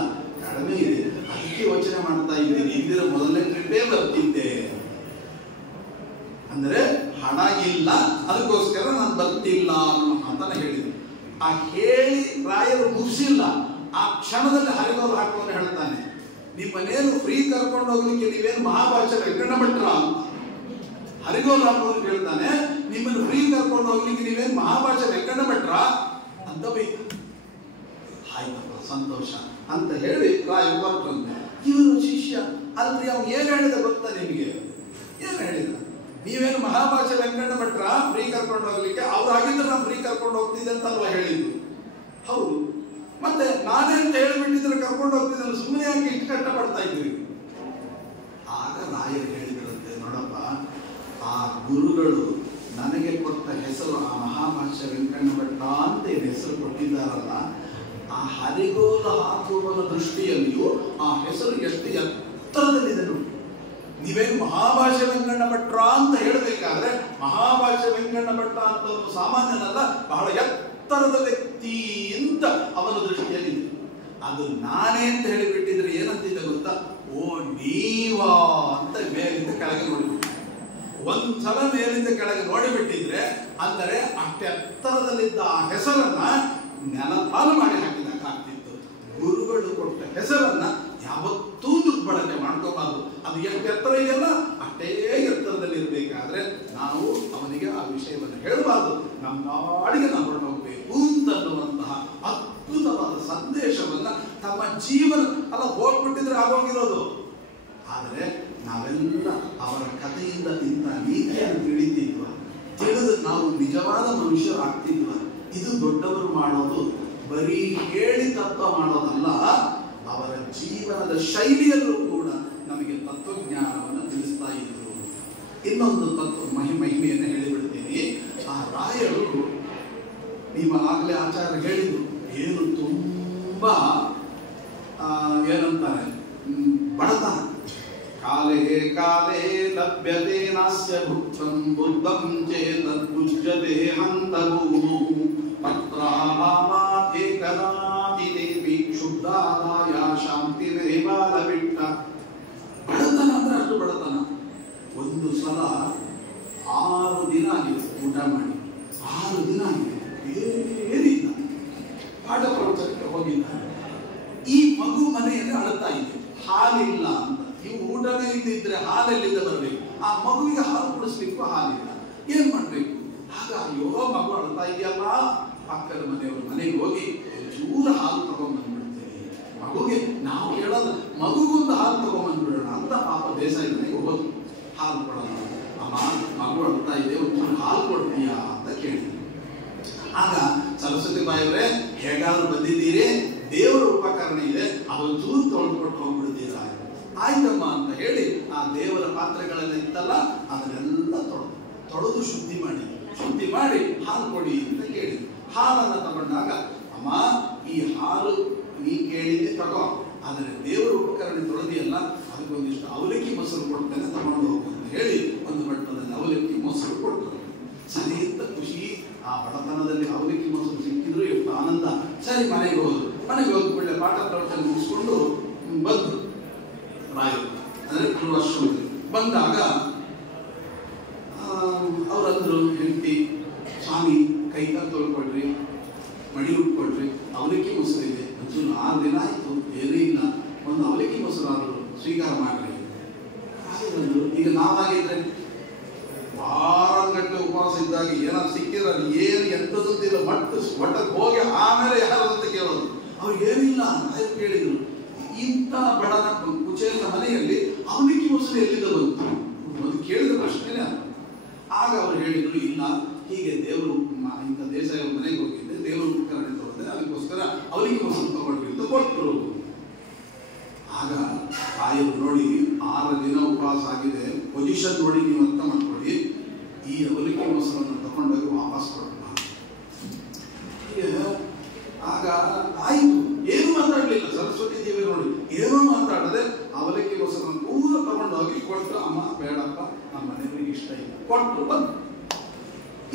ಕಡಿಮೆ ಇದೆ, ಅದಕ್ಕೆ ಯೋಚನೆ ಮಾಡ್ತಾ ಇದ್ದೀನಿ, ಇದ್ದಿರೋ ಮೊದಲನೇ ಟ್ರಿಪ್ಪೇ ಬರ್ತಿದ್ದೆ. ಅಂದ್ರೆ ಹಣ ಇಲ್ಲ, ಅದಕ್ಕೋಸ್ಕರ ನಾನು ಬರ್ತಿಲ್ಲ ಅನ್ನೋ ಮಾತನ್ನ ಹೇಳಿದ್ರು. ಆ ಹೇಳಿ ರಾಯರು ಮುಗಿಸಿಲ್ಲ, ಆ ಕ್ಷಣದಲ್ಲಿ ಹರಿಗೋಲು ಹಾಕೋರು ಹೇಳ್ತಾನೆ, ನಿಮ್ಮನೇನು ಫ್ರೀ ಕರ್ಕೊಂಡು ಹೋಗ್ಲಿಕ್ಕೆ ನೀವೇನು ಮಹಾಭಾಷ್ಯ ವೆಂಕಣ್ಣ ಭಟ್ರ ಅಂತ. ಹರಿಗೋಲು ಹಾಕೋರು ಹೇಳ್ತಾನೆ, ನಿಮ್ಮನ್ನು ಫ್ರೀ ಕರ್ಕೊಂಡು ಹೋಗ್ಲಿಕ್ಕೆ ನೀವೇನು ಮಹಾಭಾಷ್ಯ ವೆಂಕಣ್ಣ ಭಟ್ರ ಅಂತ ಬೇಕು. ಆಯ್ತಪ್ಪ ಸಂತೋಷ ಅಂತ ಹೇಳಿ ರಾಯರು ಹೊರಟಂತೆ. ಇವರು ಶಿಷ್ಯ ಅಲ್ರಿ, ಅವ್ನು ಏನ್ ಹೇಳಿದ ಗೊತ್ತಾ ನಿಮಗೆ? ಏನ್ ಹೇಳಿದ? ನೀವೇನು ಮಹಾಭಾಷ್ಯ ವೆಂಕಣ್ಣ ಭಟ್ರ ಫ್ರೀ ಕರ್ಕೊಂಡು ಹೋಗ್ಲಿಕ್ಕೆ? ಅವ್ರು ಆಗಿದ್ರೆ ನಾವು ಫ್ರೀ ಕರ್ಕೊಂಡು ಹೋಗ್ತಿದ್ದೆ ಅಂತಲ್ವಾ ಹೇಳಿದ್ದು? ಹೌದು, ಮತ್ತೆ ನಾನೇ ಅಂತ ಹೇಳಿಬಿಟ್ಟಿದ್ರೆ ಕರ್ಕೊಂಡು ಹೋಗ್ತಿದ್ದೆ, ಸುಮ್ಮನೆ ಯಾಕೆ ಇಷ್ಟು ಕಷ್ಟ ಪಡ್ತಾ ಇದ್ವಿ? ಆಗ ರಾಯರು ಹೇಳಿದ್ರಂತೆ, ನೋಡಪ್ಪ, ಆ ಗುರುಗಳು ನನಗೆ ಕೊಟ್ಟ ಹೆಸರು ಆ ಮಹಾಭಾಷ್ಯ ವೆಂಕಣ್ಣ ಭಟ್ಟ ಅಂತ ಏನು ಹೆಸರು ಕೊಟ್ಟಿದ್ದಾರಲ್ಲ, ಆ ಹರಿಗೋಲು ಹಾಕುವ ದೃಷ್ಟಿಯಲ್ಲಿಯೂ ಆ ಹೆಸರು ಎಷ್ಟು ಎತ್ತರದಲ್ಲಿದೆ ನೋಡಿ. ನೀವೇನು ಮಹಾಭಾಷ್ಯ ವೆಂಕಣ್ಣ ಭಟ್ರ ಅಂತ ಹೇಳಬೇಕಾದ್ರೆ ಮಹಾಭಾಷ್ಯ ವೆಂಕಣ್ಣ ಭಟ್ಟ ಅಂತ ಸಾಮಾನ್ಯನಲ್ಲ, ಬಹಳ ಎತ್ತರದ ವ್ಯಕ್ತಿ ಅಂತ ಅವನ ದೃಷ್ಟಿಯಲ್ಲಿ. ಅದು ನಾನೇ ಅಂತ ಹೇಳಿಬಿಟ್ಟಿದ್ರೆ ಏನಂತಿದ್ದೆ ಗೊತ್ತಾ? ಓ ನೀವಾ ಅಂತ ಮೇಲಿಂದ ಕೆಳಗೆ ನೋಡಿಬಿಟ್ಟು, ಒಂದ್ಸಲ ಮೇಲಿಂದ ಕೆಳಗೆ ನೋಡಿಬಿಟ್ಟಿದ್ರೆ ಅಂದರೆ ಅಷ್ಟೇ ಎತ್ತರದಲ್ಲಿದ್ದ ಆ ಹೆಸರನ್ನ ನೆನಪಾಲು ಮಾಡಿ ಹಾಕಿದಾಗ್ತಿತ್ತು. ಗುರುಗಳು ಕೊಟ್ಟ ಹೆಸರನ್ನ ಯಾವತ್ತೂ ದುರ್ಬಳಕೆ ಮಾಡ್ಕೋಬಾರ್ದು. ಅದು ಎಷ್ಟು ಎತ್ತರ ಇದೆಯಲ್ಲ ಅಷ್ಟೇ ಎತ್ತರದಲ್ಲಿ ಇರಬೇಕಾದ್ರೆ ನಾವು ಅವನಿಗೆ ಆ ವಿಷಯವನ್ನು ಹೇಳಬಾರ್ದು, ನಮ್ಮ ಪಾಡಿಗೆ ನಾವು ಹೊರಟೋಗ್ಬೇಕು ಅಂತನ್ನುವಂತಹ ಅದ್ಭುತವಾದ ಸಂದೇಶವನ್ನ ತಮ್ಮ ಜೀವನ ಅಲ್ಲ ಹೋಗ್ಬಿಟ್ಟಿದ್ರೆ ಆಗೋಗಿರೋದು. ಆದರೆ ನಾವೆಲ್ಲ ಅವರ ಕಥೆಯಿಂದ ಇಂಥ ನೀತಿಯನ್ನು ತಿಳಿದಿದ್ವ, ತಿಳಿದು ನಾವು ನಿಜವಾದ ಮನುಷ್ಯರಾಗ್ತಿದ್ವ. ಇದು ದೊಡ್ಡವರು ಮಾಡೋದು ಬರೀ ಹೇಳಿ ತತ್ವ ಮಾಡೋದಲ್ಲ, ಅವರ ಜೀವನದ ಶೈಲಿಯಲ್ಲೂ ಕೂಡ ನಮಗೆ ತತ್ವಜ್ಞಾನವನ್ನು ತಿಳಿಸ್ತಾ ಇದ್ರು. ಇನ್ನೊಂದು ತತ್ವ ಮಹಿಮೆಯನ್ನು ಹೇಳಿಬಿಡ್ತೀನಿ. ಆ ರಾಯರು ನಿಮ್ಮ ಆಗಲೇ ಆಚಾರ್ಯ ಹೇಳಿದ್ರು, ಏನು ತುಂಬಾ ಏನಂತಾರೆ ಬಡತನ. ಕಾಲೇ ಕಾಲೇ ಲಭ್ಯತೆ ನಾಸ್ಯ ಭುಕ್ಷಂ ಬುದ್ಧಂ ಚೇತದ್ಭುಜ್ಯತೆ ಹಂತಭೂಮೌ ಪತ್ರಾಮಾಥೇಕನಾತಿ ದೇವಿ ಕ್ಷುದ್ಧಾದಾಯ ಶಾಂತಿ ರೇವಾಲ ಬಿಟ್ಟ. ಬಡತನ ಅಂದ್ರೆ ಅಷ್ಟು ಬಡತನ. ಒಂದು ಸಲ 6 ದಿನ ಆಗಿದೆ ಊಟ ಮಾಡಿ, 6 ದಿನ ಆಗಿದೆ, ಏನಿಲ್ಲ. ಪಾಠ ಪ್ರವಚನಕ್ಕೆ ಹೋಗಿದ್ದಾರೆ. ಈ ಮಗು ಮನೆಯಲ್ಲಿ ಅಳ್ತಾ ಇದೆ, ಹಾಲಿಲ್ಲ ಅಂತ. ಇವು ಊಟನೇ ಇದ್ದಿದ್ರೆ ಹಾಲೆಲ್ಲಿಂದ ಬರಬೇಕು? ಆ ಮಗುವಿಗೆ ಹಾಲು ಕುಡಿಸ್ಲಿಕ್ಕೂ ಹಾಲಿಲ್ಲ, ಏನ್ ಮಾಡ್ಬೇಕು? ಆಗ ಅಯ್ಯೋ ಮಗು ಅಳ್ತಾ ಇದೆಯಲ್ಲ, ಪಕ್ಕದ ಮನೆಯವ್ರ ಮನೆಗೆ ಹೋಗಿ ಚೂರ ಹಾಲು ತಗೊಂಡ್ಬಂದ್ಬಿಡ್ತೇವೆ ಮಗುಗೆ. ನಾವು ಕೇಳೋದು ಮಗುಗೊಂದು ಹಾಲು ತಗೊಂಡ್ಬಂದ್ಬಿಡೋಣ ಅಂತ ಪಾಪ ದೇಸಾಯಿ ಮನೆಗೆ ಹೋದ್ರು. ಹಾಲು ಕೊಡೋಣ, ಅಮ್ಮ ಮಗು ಯಾವಾಗಲೂ ಅಳ್ತಾ ಇದೆ, ಒಂಚೂರು ಹಾಲು ಕೊಡ್ತೀಯಾ ಅಂತ ಕೇಳಿದ್ರು. ಆಗ ಸರಸ್ವತಿ ಬಾಯವರೇ, ಹೇಗಾದ್ರೂ ಬಂದಿದ್ದೀರಿ, ದೇವರ ಉಪಕರಣ ಇದೆ, ಅದೊಂಚೂರು ತೊಳೆದುಕೊಟ್ಟು ಹೋಗ್ಬಿಡ್ತೀರಾ? ಆಯ್ತಮ್ಮ ಅಂತ ಹೇಳಿ ಆ ದೇವರ ಪಾತ್ರೆಗಳೆಲ್ಲ ಇತ್ತಲ್ಲ ಅದನ್ನೆಲ್ಲ ತೊಳೆದು ಶುದ್ಧಿ ಮಾಡಿ ಹಾಲು ಕೊಡಿ ಅಂತ ಕೇಳಿ ಹಾಲನ್ನು ತಗೊಂಡಾಗ, ಅಮ್ಮ ಈ ಹಾಲು ನೀ ಕೇಳಿದ್ದೆ ತಗೋ, ಆದರೆ ದೇವರ ಉಪಕರಣ ತೊಳೆದಿಯಲ್ಲ, ಅದಕ್ಕೊಂದಿಷ್ಟು ಅವಲಕ್ಕಿ ಮೊಸರು ಕೊಡ್ತೇನೆ, ತಗೊಂಡು ಹೋಗು ಅಂತ ಹೇಳಿ ಒಂದು ಬಟ್ಟದಲ್ಲಿ ಅವಲಕ್ಕಿ ಮೊಸರು ಕೊಡ್ತಾರೆ. ಸರಿ ಅಂತ ಖುಷಿ, ಆ ಬಡತನದಲ್ಲಿ ಅವಲಕ್ಕಿ ಮೊಸರು ಸಿಕ್ಕಿದ್ರು ಎಷ್ಟು ಆನಂದ. ಸರಿ ಮನೆಗೆ ಹೋದ ಕೂಡಲೇ ಪಾಠ ಪ್ರವಚನ ಮುಗಿಸ್ಕೊಂಡು ಬಂದ್ರು ರಾಯರು, ಅಂದರೆ ಪೂರ್ವಾಶ್ರಮದಲ್ಲಿ ಬಂದಾಗ ಅವರಂದ್ರು, ಹೆಂಡತಿ ಸ್ವಾಮಿ ಕೈಕಾಲು ತೊಳ್ಕೊಡ್ರಿ, ಮಡಿ ಉಟ್ಕೊಡ್ರಿ, ಅವಲಕ್ಕಿ ಮೊಸರು ಇದೆ, ಒಂಚೂರು 6 ದಿನ ಆಯಿತು ಏನೂ ಇಲ್ಲ, ಒಂದು ಅವಲಕ್ಕಿ ಮೊಸರು ಆದರೂ ಸ್ವೀಕಾರ ಮಾಡ್ರಿ. ಈಗ ನಾವಾಗಿದ್ರೆ ವಾರಗಟ್ಟಲೆ ಉಪವಾಸ ಇದ್ದಾಗ ಏನಾದ್ರು ಸಿಕ್ಕಿದ್ರೆ ಏನು ಎಂಥದ್ದಿಲ್ಲ, ಮಟ್ಟಕ್ಕೆ ಹೋಗಿ ಆಮೇಲೆ ಯಾರಂತ ಕೇಳೋದು. ಅವ್ರಿಗೆ ಏನಿಲ್ಲ ಅಂತ ಕೇಳಿದ್ರು. ಇಂಥ ಬಡನ ಕುಚೇಲ ಮನೆಯಲ್ಲಿ ಅವಲಕ್ಕಿ ಮೊಸರು ಎಲ್ಲಿಂದ ಬಂತು ಅದು ಕೇಳಿದ ಪ್ರಶ್ನೆನೇ. ಆಗ ಅವರು ಹೇಳಿದ್ರು, ಇಲ್ಲ ಹೀಗೆ ದೇವರು ಇಂಥ ದೇಶ ಮನೆಗೆ ಹೋಗಿದ್ದೆ, ದೇವರು ಉಪಕರಣ ತೊಗೊಂಡೆ, ಅದಕ್ಕೋಸ್ಕರ ಅವಲಕ್ಕಿ ಮೊಸರು ತಗೊಳ್ರಿ ಅಂತ ಕೊಟ್ಟರು. ಆಗ ತಾಯಿಯವರು ನೋಡಿ 6 ದಿನ ಉಪವಾಸ ಆಗಿದೆ, ಪೊಸಿಷನ್ ನೋಡಿ ನೀವು ಅರ್ಥ ಮಾಡ್ಕೊಳ್ಳಿ, ಈ ಅವಲಕ್ಕಿ ಮೊಸರನ್ನು ತಗೊಂಡೋಗಿ ವಾಪಸ್ ಕೊಡೋಣ. ಆಗ ಆಯ್ತು, ಏನು ಮಾತಾಡಲಿಲ್ಲ ಸರಸ್ವತಿ ದೇವಿ ನೋಡಿ, ಏನೂ ಮಾತಾಡದೆ ಅವಲಕ್ಕಿ ಮೊಸರನ್ನು ಪೂರ ತಗೊಂಡೋಗಿ ಕೊಟ್ಟು, ಅಮ್ಮ ಬೇಡಪ್ಪ ನಮ್ಮ ಮನೆಯವರಿಗೆ ಇಷ್ಟ ಇಲ್ಲ, ಕೊಟ್ಟರು ಬಂದು.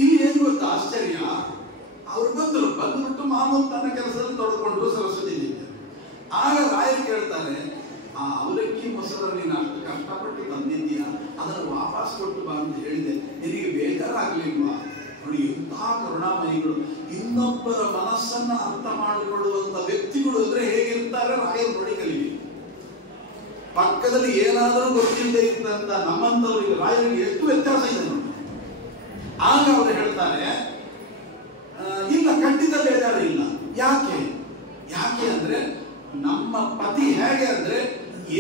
ಇಲ್ಲಿ ಏನು ಗೊತ್ತಾ ಆಶ್ಚರ್ಯ, ಅವ್ರು ಬಂದ್ಬಿಟ್ಟು ಮಾಮೂಲು ತನ್ನ ಕೆಲಸದಲ್ಲಿ ತೊಡ್ಕೊಂಡ್ರು ಸರಸ್ವತಿ ದೇವಿ. ಆಗ ರಾಯರು ಕೇಳ್ತಾರೆ, ಆ ಅವಲಕ್ಕಿ ಮೊಸರು ನೀನು ಅಷ್ಟು ಕಷ್ಟಪಟ್ಟು ತಂದಿದ್ದೀಯಾ, ಅದನ್ನು ವಾಪಸ್ ಕೊಟ್ಟು ಬಾ ಅಂತ ಹೇಳಿದೆ, ನಿನಗೆ ಬೇಜಾರಾಗ್ಲಿಲ್ವಾ? ನೋಡಿ ಎಂತಹ ಕರುಣಾಮಯಿಗಳು, ಇನ್ನೊಬ್ಬರ ಮನಸ್ಸನ್ನ ಅರ್ಥ ಮಾಡಿಕೊಳ್ಳುವಂತ ವ್ಯಕ್ತಿಗಳು ಅಂದ್ರೆ ಹೇಗಿರ್ತಾರೆ ರಾಯರು ನೋಡಿ ಕಲಿವಿ. ಪಕ್ಕದಲ್ಲಿ ಏನಾದರೂ ಗೊತ್ತಿಲ್ಲದೆ ಇದ್ದಂತ ನಮ್ಮಂತವರಿಗೆ ರಾಯರಿಗೆ ಎಷ್ಟು ವ್ಯತ್ಯಾಸ ಇದೆ ನೋಡಿ. ಆಗ ಅವರು ಹೇಳ್ತಾರೆ, ಇಲ್ಲ ಖಂಡಿತ ಬೇಜಾರು ಇಲ್ಲ. ಯಾಕೆ ಅಂದ್ರೆ ನಮ್ಮ ಪತಿ ಹೇಗೆ ಅಂದ್ರೆ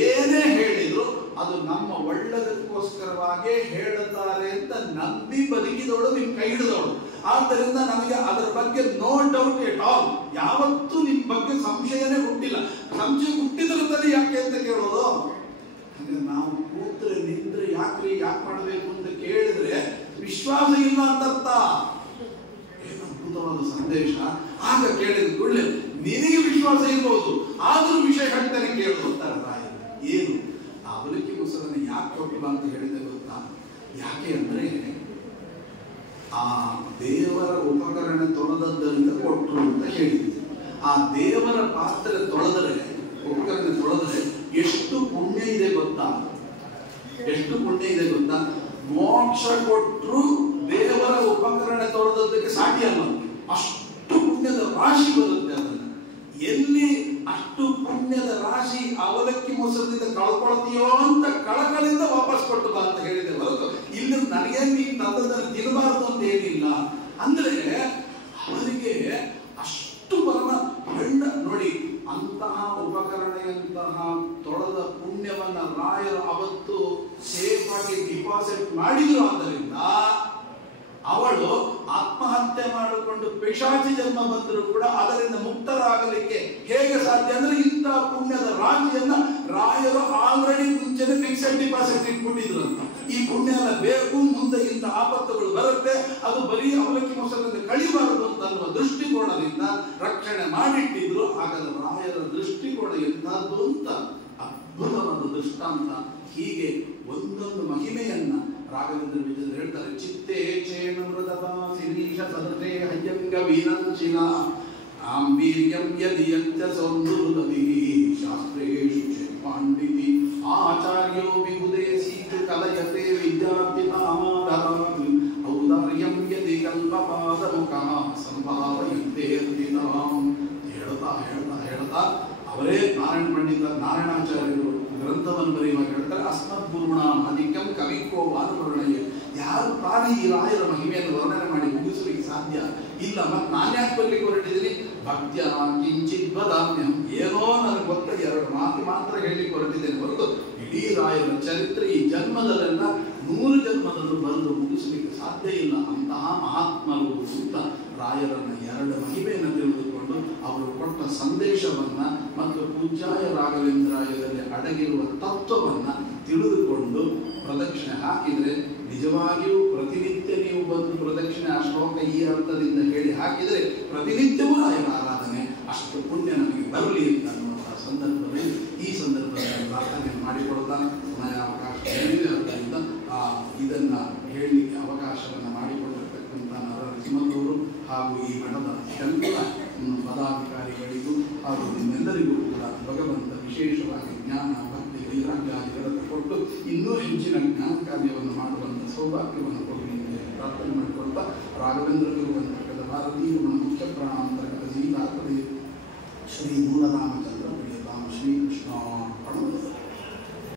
ಏನೇ ಹೇಳಿದ್ರು ಅದು ನಮ್ಮ ಒಳ್ಳೆದಕ್ಕೋಸ್ಕರವಾಗಿ ಹೇಳುತ್ತಾರೆ ಅಂತ ನಂಬಿ ಬದುಕಿದವಳು, ನಿಮ್ ಕೈ ಹಿಡಿದವಳು. ಆದ್ದರಿಂದ ನಮಗೆ ಅದರ ಬಗ್ಗೆ ನೋ ಡೌಟ್ ಎಟ್ ಆಲ್, ಯಾವತ್ತೂ ನಿಮ್ ಬಗ್ಗೆ ಸಂಶಯನೇ ಹುಟ್ಟಿಲ್ಲ. ಸಂಶಯ ಹುಟ್ಟಿದ್ರೆ ಯಾಕೆ ಅಂತ ಕೇಳೋದು. ಅಂದ್ರೆ ನಾವು ಕೂತ್ರೆ ನಿಂತ್ರೆ ಯಾಕೆ ಮಾಡಬೇಕು ಅಂತ ಕೇಳಿದ್ರೆ ವಿಶ್ವಾಸ ಇಲ್ಲ ಅಂತ ಅರ್ಥ. ಏನು ಅದ್ಭುತವಾದ ಸಂದೇಶ. ಆಗ ಕೇಳಿದ ಕೂಡಲೇ ನಿನಗೆ ವಿಶ್ವಾಸ ಇರ್ಬೋದು, ಆದ್ರೂ ವಿಷಯ ಹೇಳ್ತಾನೆ ಕೇಳು ಅಂತಾರೆ ರಾಯರು. ಏನು ಆ ಅವಲಕ್ಕಿ ಮೊಸರನ್ನು ಯಾಕೆ ಕೊಟ್ಟಿಲ್ಲ ಅಂತ ಹೇಳಿದೆ ಗೊತ್ತಾ? ಯಾಕೆ ಅಂದ್ರೆ ಆ ದೇವರ ಉಪಕರಣ ತೊಳೆದದ್ದರಿಂದ ಕೊಟ್ಟರು ಅಂತ ಹೇಳಿದ್ರು. ಆ ದೇವರ ಪಾತ್ರೆ ತೊಳೆದರೆ, ಉಪಕರಣ ತೊಳೆದರೆ ಎಷ್ಟು ಪುಣ್ಯ ಇದೆ ಗೊತ್ತಾ? ಎಷ್ಟು ಪುಣ್ಯ ಇದೆ ಗೊತ್ತಾ? ಮೋಕ್ಷ ಕೊಟ್ಟರು ದೇವರ ಉಪಕರಣ ತೊಳೆದದ್ದಕ್ಕೆ ಸಾಟಿ ಅಲ್ಲ, ಅಷ್ಟು ಪುಣ್ಯದ ರಾಶಿ ಬರುತ್ತೆ. ಅದನ್ನ ಎಲ್ಲಿ ಅಷ್ಟು ಪುಣ್ಯದ ರಾಶಿ ಅವಲಕ್ಕಿ ಮೊಸರಿನಿಂದ ಕಳ್ಕೊಳ್ತೀಯೋ ಅಂತ ಕಳಕಳಿಂದ ವಾಪಸ್ ಕೊಟ್ಟು ಬಾ ಅಂತ ಹೇಳಿದೆ ಹೊರತು ಇಲ್ಲಿ ನನಗೆ ನೀನು ತಂದದನ್ನು ತಿನ್ನಬಾರದು ಅಂತ ಏನಿಲ್ಲ. ಅಂದ್ರೆ ಅವರಿಗೆ ಅಷ್ಟು ಪರಮ ಹೆಣ್ಣ ನೋಡಿ, ಅಂತಹ ಉಪಕರಣೆಯಂತಹ ತೊಳೆದ ಪುಣ್ಯವನ್ನ ರಾಯರು ಅವತ್ತು ಸೇಫ್ ಆಗಿ ಡಿಪಾಸಿಟ್ ಮಾಡಿದ್ರು. ಆದ್ದರಿಂದ ಅವಳು ಆತ್ಮಹತ್ಯೆ ಮಾಡಿಕೊಂಡು ಪಿಶಾಚಿ ಜನ್ಮ ಬಂದರೂ ಕೂಡ ಅದರಿಂದ ಮುಕ್ತರಾಗಲಿಕ್ಕೆ ಹೇಗೆ ಸಾಧ್ಯ ಅಂದ್ರೆ ಇಂಥ ಪುಣ್ಯದ ರಾಶಿಯನ್ನ ರಾಯರು ಆಲ್ರೆಡಿ ಮುಂಚೆನೆ ಫಿಕ್ಸೆಡ್ ಡಿಪಾಸಿಟ್ ಇಟ್ಬಿಟ್ಟಿದ್ರು ಅಂತ. ಈ ಪುಣ್ಯ ಎಲ್ಲ ಬೇಕು, ಮುಂದೆ ಇಂಥ ಆಪತ್ತುಗಳು ಬರುತ್ತೆ, ಅದು ಬರೀ ಅವಲಕ್ಕಿ ಮೊಸರಿನಿಂದ ಕಳಿಬಾರದು ಅಂತ ಅನ್ನುವ ದೃಷ್ಟಿಕೋನದಿಂದ ರಕ್ಷಣೆ ಮಾಡಿಟ್ಟಿದ್ರು. ಹಾಗಾದ್ರೆ ರಾಯರ ದೃಷ್ಟಿಕೋನ ಎಂಥದ್ದು ಅಂತ ಅದ್ಭುತವಾದ ದೃಷ್ಟಾಂತ. ಹೀಗೆ ಒಂದೊಂದು ಮಹಿಮೆಯನ್ನ ರಾಘವೇಂದ್ರ ವಿಜಯ ಹೇಳ್ತಾರೆ. ಚಿತ್ತೇ ಚೇನ ಮೃದಪಾಸಿನೀಶ ಸದತೆ ಹಯ್ಯಂಗ ವೀರಂಚಿನ ಆಂಬೀರ್ಯಂ ಯದಿಯಂಚ ಸೌಂದರ್ಯದಿ ಶಾಸ್ತ್ರೇಷು ಪಾಂಡಿತಿ ಆಚಾರ್ಯೋ ವಿಬುದೇಸೀತು ಕಲಯತೆ ವಿದ್ಯಾರ್ಥಿತಾಮಾದರಾಗಿ ಔದಾರ್ಯಂ ಯದಿ ಕಲ್ಪಪಾದಮುಖಃ ಸಂಭಾವಯಂತೆ ಅರ್ಧಿತಾಂ. ಹೇಳ್ತಾ ಅವರೇ ನಾರಾಯಣ ಪಂಡಿತ ನಾರಾಯಣಾಚಾರ್ಯರು ಗ್ರಂಥವನ್ನು ಬರೆಯುವಾಗ ಹೇಳ್ತಾರೆ, ಅಸ್ಮತ್ ಗುರುಣಾಂ ಅಧಿಕಂ ಕವಿಕೋ ವಾನುವರ್ಣಯ್ಯ. ಯಾರು ತಾನೇ ಈ ರಾಯರ ಮಹಿಮೆಯನ್ನು ವರ್ಣನೆ ಮಾಡಿ ಮುಗಿಸಲಿಕ್ಕೆ ಸಾಧ್ಯ ಇಲ್ಲ. ಮತ್ತೆ ನಾನು ಯಾಕೆ ಬರ್ಲಿಕ್ಕೆ ಹೊರಟಿದ್ದೀನಿ? ಭಕ್ತ್ಯ ಕಿಂಚಿತ್ ವದಾಮ್ಯಹಂ, ಏನೋ ನನಗೆ ಗೊತ್ತ 2 ಮಾತು ಮಾತ್ರ ಹೇಳಲಿಕ್ಕೆ ಹೊರಟಿದ್ದೇನೆ ಹೊರತು ಇಡೀ ರಾಯರ ಚರಿತ್ರೆ ಈ ಜನ್ಮದಲ್ಲೆಲ್ಲ 100 ಜನ್ಮದಲ್ಲೂ ಬರೆದು ಮುಗಿಸಲಿಕ್ಕೆ ಸಾಧ್ಯ ಇಲ್ಲ ಅಂತಹ ಮಹಾತ್ಮರು ಅಂತ ರಾಯರನ್ನ ಎರಡು ಮಹಿಮೆಯನ್ನು ತಿಳಿದುಕೊಂಡು ಅವರು ಕೊಟ್ಟ ಸಂದೇಶವನ್ನ ಮತ್ತು ಪೂಜ್ಯಾಯ ರಾಘವೇಂದ್ರಾಯದಲ್ಲಿ ಅಡಗಿರುವ ತತ್ವವನ್ನ ತಿಳಿದುಕೊಂಡು ಪ್ರದಕ್ಷಿಣೆ ಹಾಕಿದರೆ ನಿಜವಾಗಿಯೂ ಪ್ರತಿನಿತ್ಯ ನೀವು ಬಂದು ಪ್ರದಕ್ಷಿಣೆ ಆ ಶ್ಲೋಕ ಈ ಅರ್ಥದಿಂದ ಹೇಳಿ ಹಾಕಿದರೆ ಪ್ರತಿನಿತ್ಯವೂ ರಾಯರ ಆರಾಧನೆ ಅಷ್ಟು ಪುಣ್ಯ ನಮಗೆ ಬರಲಿ ಅಂತ ಅನ್ನುವಂತಹ ಸಂದರ್ಭದಲ್ಲಿ ಈ ಸಂದರ್ಭದಲ್ಲಿ ಪ್ರಾರ್ಥನೆ ಮಾಡಿಕೊಡ್ತಾ ಸಮಯ ಅವಕಾಶ ಆದ್ದರಿಂದ ಇದನ್ನ ಹೇಳಲಿಕ್ಕೆ ಅವಕಾಶವನ್ನು ಮಾಡಿಕೊಟ್ಟಿರ್ತಕ್ಕಂಥ ನರಸಿಂಹದವರು ಹಾಗೂ ಈ ಮಠದ ಎಲ್ಲ ಪದಾಧಿಕಾರಿಗಳಿಗೂ ಹಾಗೂ ನಿಮ್ಮೆಲ್ಲರಿಗೂ ಕೂಡ ಭಗವಂತ ವಿಶೇಷವಾಗಿ ಜ್ಞಾನ ಭಕ್ತಿ ವೈರಾಗ್ಯಾದಿಗಳನ್ನು ಕೊಟ್ಟು ಇನ್ನೂ ಹೆಚ್ಚಿನ ಜ್ಞಾನ ಕಾರ್ಯವನ್ನು ಮಾಡುವಂಥ ಸೌಭಾಗ್ಯವನ್ನು ಕೊಡಲಿ ಎಂದು ಪ್ರಾರ್ಥನೆ ಮಾಡಿಕೊಳ್ತಾ ರಾಘವೇಂದ್ರ ಗುರು ಅಂತರ್ಗತ ಭಾರತೀಯ ಮುಖ್ಯ ಪ್ರಾಣಾಂತರ್ಗತ ಜೀವಾತ್ಮದೇ ಶ್ರೀ ಮೂಲರಾಮ